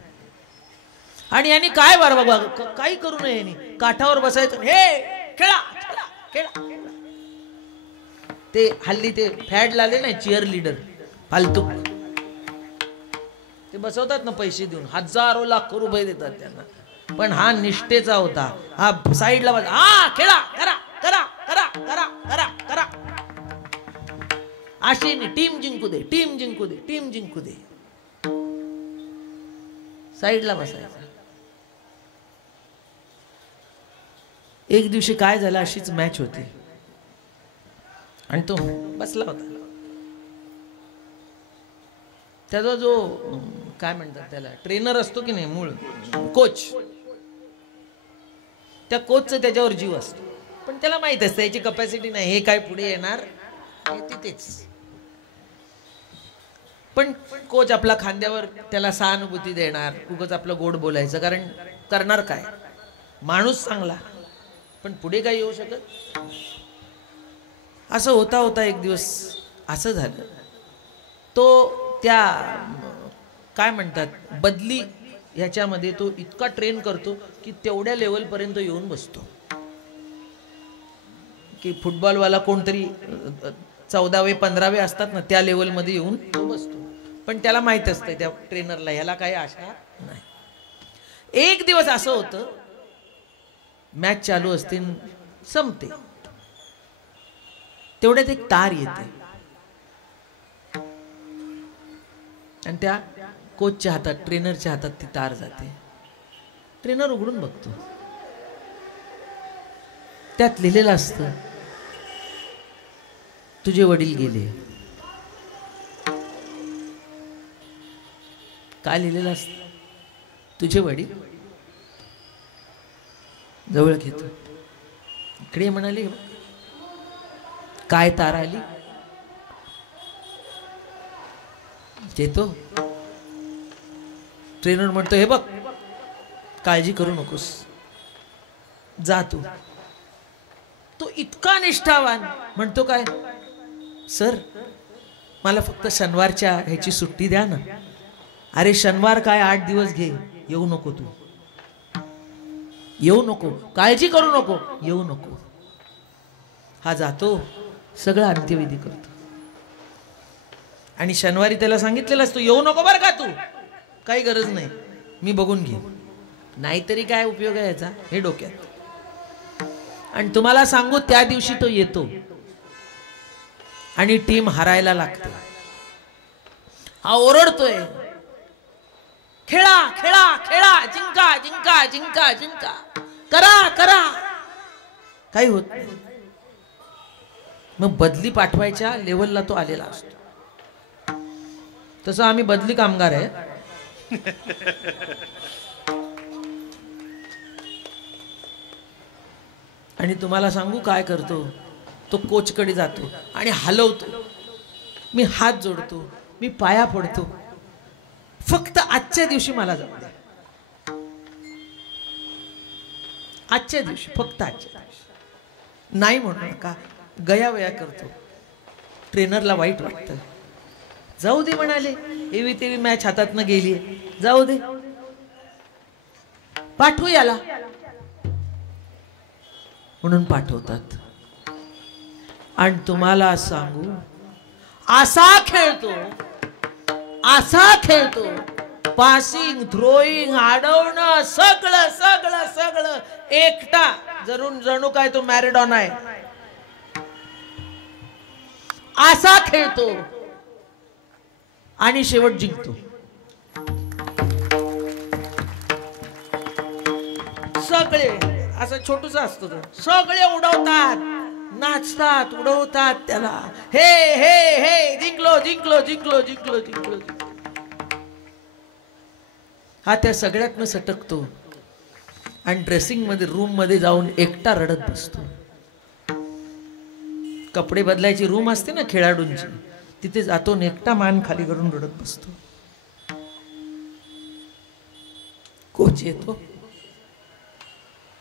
आणि यांनी काय बरं काही करू नये, यांनी काठावर बसायचं, हे खेळा खेळा खेळा. ते हल्ली ते फॅड लागले नाही, चीअर लीडर फालतू, ते बसवतात ना पैसे देऊन, हजारो लाखो रुपये देतात त्यांना. पण हा निष्ठेचा होता, हा साईडला बस, हा खेळा, करा करा करा करा करा करा, आशेने टीम जिंकू दे, टीम जिंकू दे, टीम जिंकू दे. साईडला बसायचा. एक दिवशी काय झालं, अशीच मॅच होती आणि तो बसला होता. त्याचा जो काय म्हणतात त्याला, ट्रेनर असतो की नाही, मूळ कोच, त्या कोचचं त्याच्यावर जीव असतो. पण त्याला माहित असतं याची कपॅसिटी नाही, हे काय पुढे येणार तिथेच. पण कोच आपला खांद्यावर त्याला सहानुभूती देणार, उगाच आपलं गोड बोलायचं, कारण करणार काय, माणूस चांगला पण पुढे काय येऊ शकत. असं होता होता एक दिवस असं झालं, तो त्या काय म्हणतात बदली ह्याच्यामध्ये तो इतका ट्रेन करतो की तेवढ्या लेवलपर्यंत येऊन बसतो की फुटबॉलवाला कोणतरी 14वे 15वे असतात ना, त्या लेवलमध्ये येऊन तो बसतो. पण त्याला माहित असतं त्या ट्रेनरला, ह्याला काही आशा नाही. एक दिवस असं होतं, मॅच चालू असते, संपते, तेवढ्यात एक तार येते आणि त्या कोचच्या हातात, ट्रेनरच्या हातात ती तार जाते. ट्रेनर उघडून बघतो, त्यात लिहिलेलं असतं, तुझे वडील गेले. काय लिहिलेलं असतं, तुझे वडील. जवळ घेतो, इकडे म्हणाली, काय तार आली, येतो. ट्रेनर म्हणतो, हे बघ काळजी करू नकोस, जा तू. तो इतका निष्ठावान म्हणतो, काय सर मला फक्त शनिवारच्या ह्याची सुट्टी द्या ना. अरे शनिवार काय 8 दिवस घे, येऊ नको तू, येऊ नको, काळजी करू नको, येऊ नको. हा जातो, सगळं अंत्यविधी करतो. आणि शनिवारी त्याला सांगितलेलं असतो, येऊ नको बरं का तू, काही गरज नाही. मी बघून घेईन, नाहीतरी काय उपयोग आहे याचा, हे डोक्यात. आणि तुम्हाला सांगू, त्या दिवशी तो येतो आणि टीम हरायला लागते. हा ओरडतोय, खेळा खेळा खेळा, जिंका जिंका जिंका जिंका, करा करा, काही होत नाही. मग बदली पाठवायच्या लेवलला तो आलेला असतो. तसं आम्ही बदली कामगार आहे. आणि तुम्हाला सांगू काय करतो तो, कोचकडे जातो आणि हलवतो. मी हात जोडतो, मी पाया पडतो, फक्त आजच्या दिवशी मला जाऊ दे, आजच्या दिवशी, फक्त आजच्या दिवशी नाही म्हणू नका. गयावया करतो. ट्रेनरला वाईट वाटतं. जाऊ दे म्हणाले, एवी तेवी मॅच हातातनं गेली, जाऊ दे, पाठवू याला म्हणून पाठवतात. आणि तुम्हाला सांगू, असा खेळतो, असा खेळतो, पासिंग, थ्रोईंग, अडवणं, सगळं सगळं सगळं एकटा, जणू काय तो मॅरेडॉन आहे, असा खेळतो आणि शेवट जिंकतो. सगळे असं छोटूस असतो, सगळे उडवतात, नाचतात, उडवतात त्याला, हे हे हे, जिंकलो जिंकलो जिंकलो जिंकलो जिंकलो. हा त्या सगळ्यातनं सटकतो आणि ड्रेसिंग मध्ये, रूम मध्ये जाऊन एकटा रडत बसतो. कपडे बदलायची रूम असते ना खेळाडूंची, तिथे जातो, एकटा मान खाली करून रडत बसतो. कोच येतो,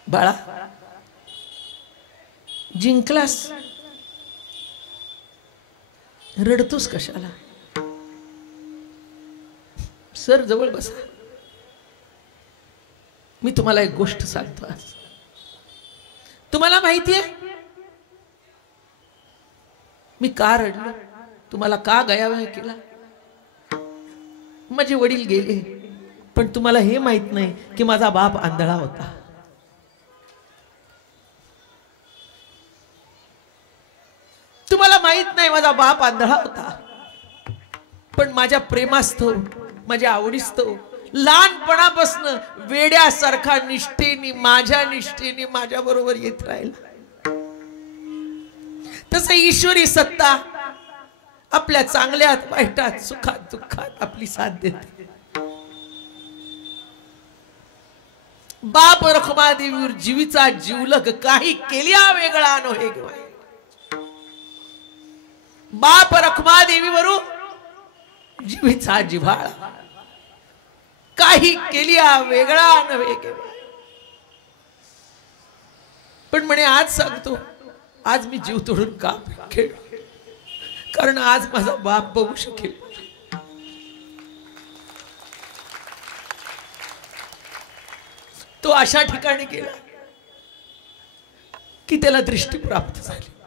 बाळा जिंकलास, रडतोस कशाला, सर जवळ बसा, मी तुम्हाला एक गोष्ट सांगतो. आज तुम्हाला माहितीये मी का रडलो, तुम्हाला का गयावया केला. माझे वडील गेले, पण तुम्हाला हे माहित नाही की माझा बाप आंधळा होता. तुम्हाला माहित नाही माझा बाप आंधळा होता, पण माझ्या प्रेमास्तव, माझ्या आवडीस्तव, लहानपणापासून वेड्यासारखा निष्ठेने, माझ्या निष्ठेने माझ्या बरोबर येत राहिला. तसं ईश्वरी सत्ता आपल्या चांगल्यात वाईटात, सुखात दुःखात आपली साथ देते. बाप रखुमादेवीवर जीवीचा जीवलग, काही केल्या वेगळा नव्हे ग. बाप रखुमादेवीवरून जीवीचा जिव्हाळा, काही केल्या वेगळा नव्हे ग. पण म्हणे आज सांगतो, आज मी जीव तोडून का खेळ, कारण आज माझा बाप बघू शकेल. तो अशा ठिकाणी गेला की त्याला दृष्टी प्राप्त झाली.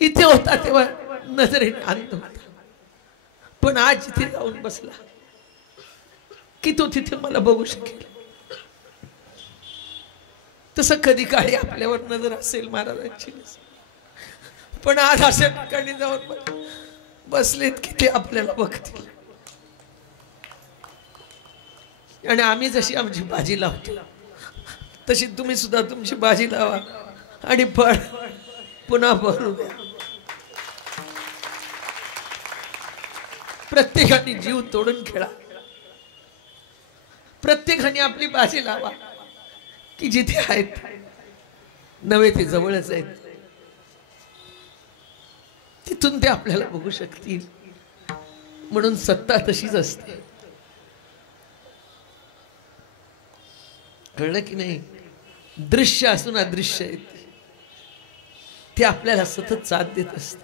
इथे होता तेव्हा नजरेने अंध होता, पण आज जिथे जाऊन बसला की तो तिथे मला बघू शकेल. तसं कधी काळी आपल्यावर नजर असेल महाराजांची, पण आज अशा ठिकाणी जाऊन बसलेत की ते आपल्याला बघतील. आणि आम्ही जशी आमची बाजी लावतो, तशी तुम्ही सुद्धा तुमची बाजी लावा आणि बळ पुन्हा भरू द्या. प्रत्येकाने जीव तोडून खेळा, प्रत्येकाने आपली बाजी लावा की जिथे आहेत नव्हे ते जवळच आहेत, तिथून ते आपल्याला बघू शकतील. म्हणून सत्ता तशीच असते, कळलं की नाही. दृश्य असून अदृश्य आहेत, ते आपल्याला सतत साथ देत असत.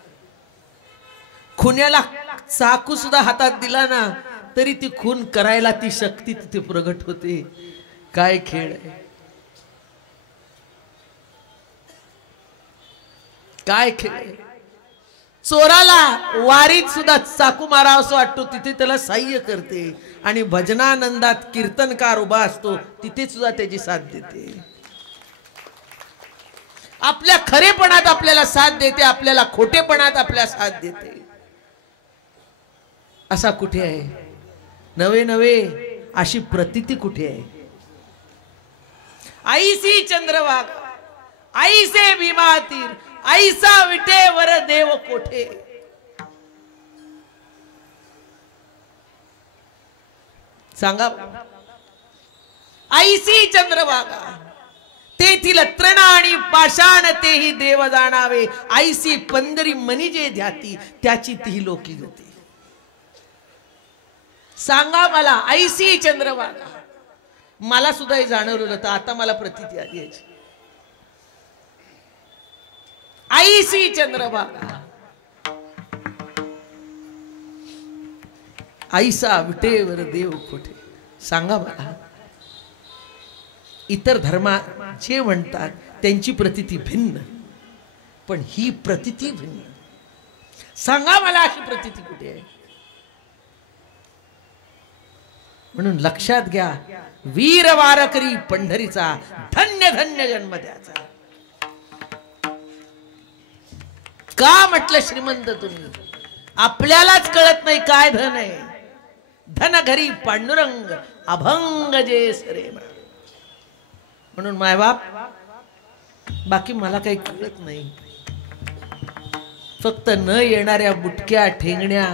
खुन्याला चाकू सुद्धा हातात दिला ना तरी ती खून करायला ती शक्ती तिथे प्रगट होते. काय खेळ आहे, काय खेळ आहे. चोराला वारीत सुद्धा चाकू मारावा असं वाटतो, तिथे त्याला सहाय्य करते. आणि भजनानंदात कीर्तनकार उभा असतो, तिथे सुद्धा त्याची साथ देते. आपल्या खरेपणात आपल्याला साथ देते, आपल्याला खोटेपणात आपल्या साथ देते. असा कुठे आहे? नवे नवे अशी प्रतीती कुठे आहे? आईसी चंद्रभागा आईसे भीमातीर ऐसा विटेवर देव कोठे. सांगा. आईसी चंद्रभागा तेथील तृण आणि पाषाण तेही देव जाणावे. आईसी पंधरी मनी जे ध्याती त्याची ती लोकी गती. सांगा मला आईसी चंद्रभागा. मला सुद्धा हे जाणवलं होतं, आता मला प्रतीती आली याची. आईसी चंद्रभागा आईसा विटेवर देव कोठे. सांगा मला. इतर धर्मा जे म्हणतात त्यांची प्रतीती भिन्न, पण ही प्रतीती भिन्न. सांगा मला अशी प्रतीती कुठे आहे? म्हणून लक्षात घ्या, वीर वारकरी पंढरीचा धन्य धन्य जन्म द्याचा. का म्हटलं श्रीमंत तुम्ही? आपल्यालाच कळत नाही काय धन आहे. धन घरी पांडुरंग अभंग जे सरे. म्हणून मायबाप, बाकी मला काही कळत नाही. फक्त न येणाऱ्या बुटक्या ठेंगण्या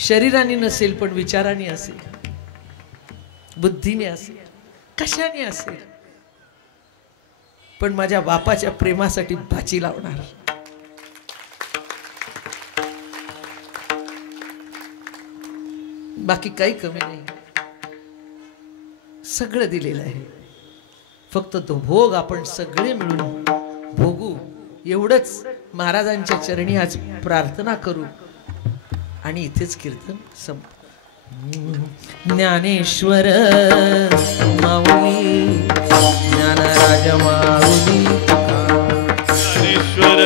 शरीराने नसेल, पण विचाराने असेल, बुद्धीने असेल, कशाने असेल, पण माझ्या बापाच्या प्रेमासाठी बाची लावणार. बाकी काही कमी नाही. सगळं दिलेलं आहे. फक्त तो भोग आपण सगळे मिळून भोगू, एवढंच महाराजांच्या चरणी आज प्रार्थना करू. आणि इथेच कीर्तन संप. ज्ञानेश्वर माऊली ज्ञानराज माऊली. ज्ञानेश्वर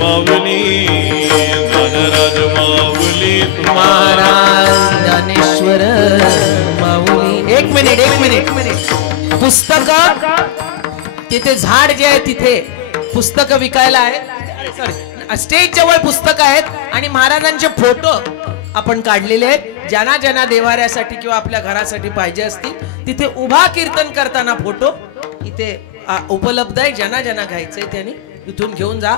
माऊली ज्ञानराज माऊली महाराज. ज्ञानेश्वर माऊली. एक मिनिट. पुस्तक तिथे झाड जे आहे तिथे पुस्तक विकायला आहेत. सॉरी, स्टेज जवळ पुस्तक आहेत आणि महाराजांचे फोटो आपण काढलेले आहेत. ज्यांना ज्यांना देवाऱ्यासाठी किंवा आपल्या घरासाठी पाहिजे असतील तिथे उभा कीर्तन करताना फोटो इथे उपलब्ध आहे. ज्यांना ज्यांना घ्यायचंय त्यांनी इथून घेऊन जा.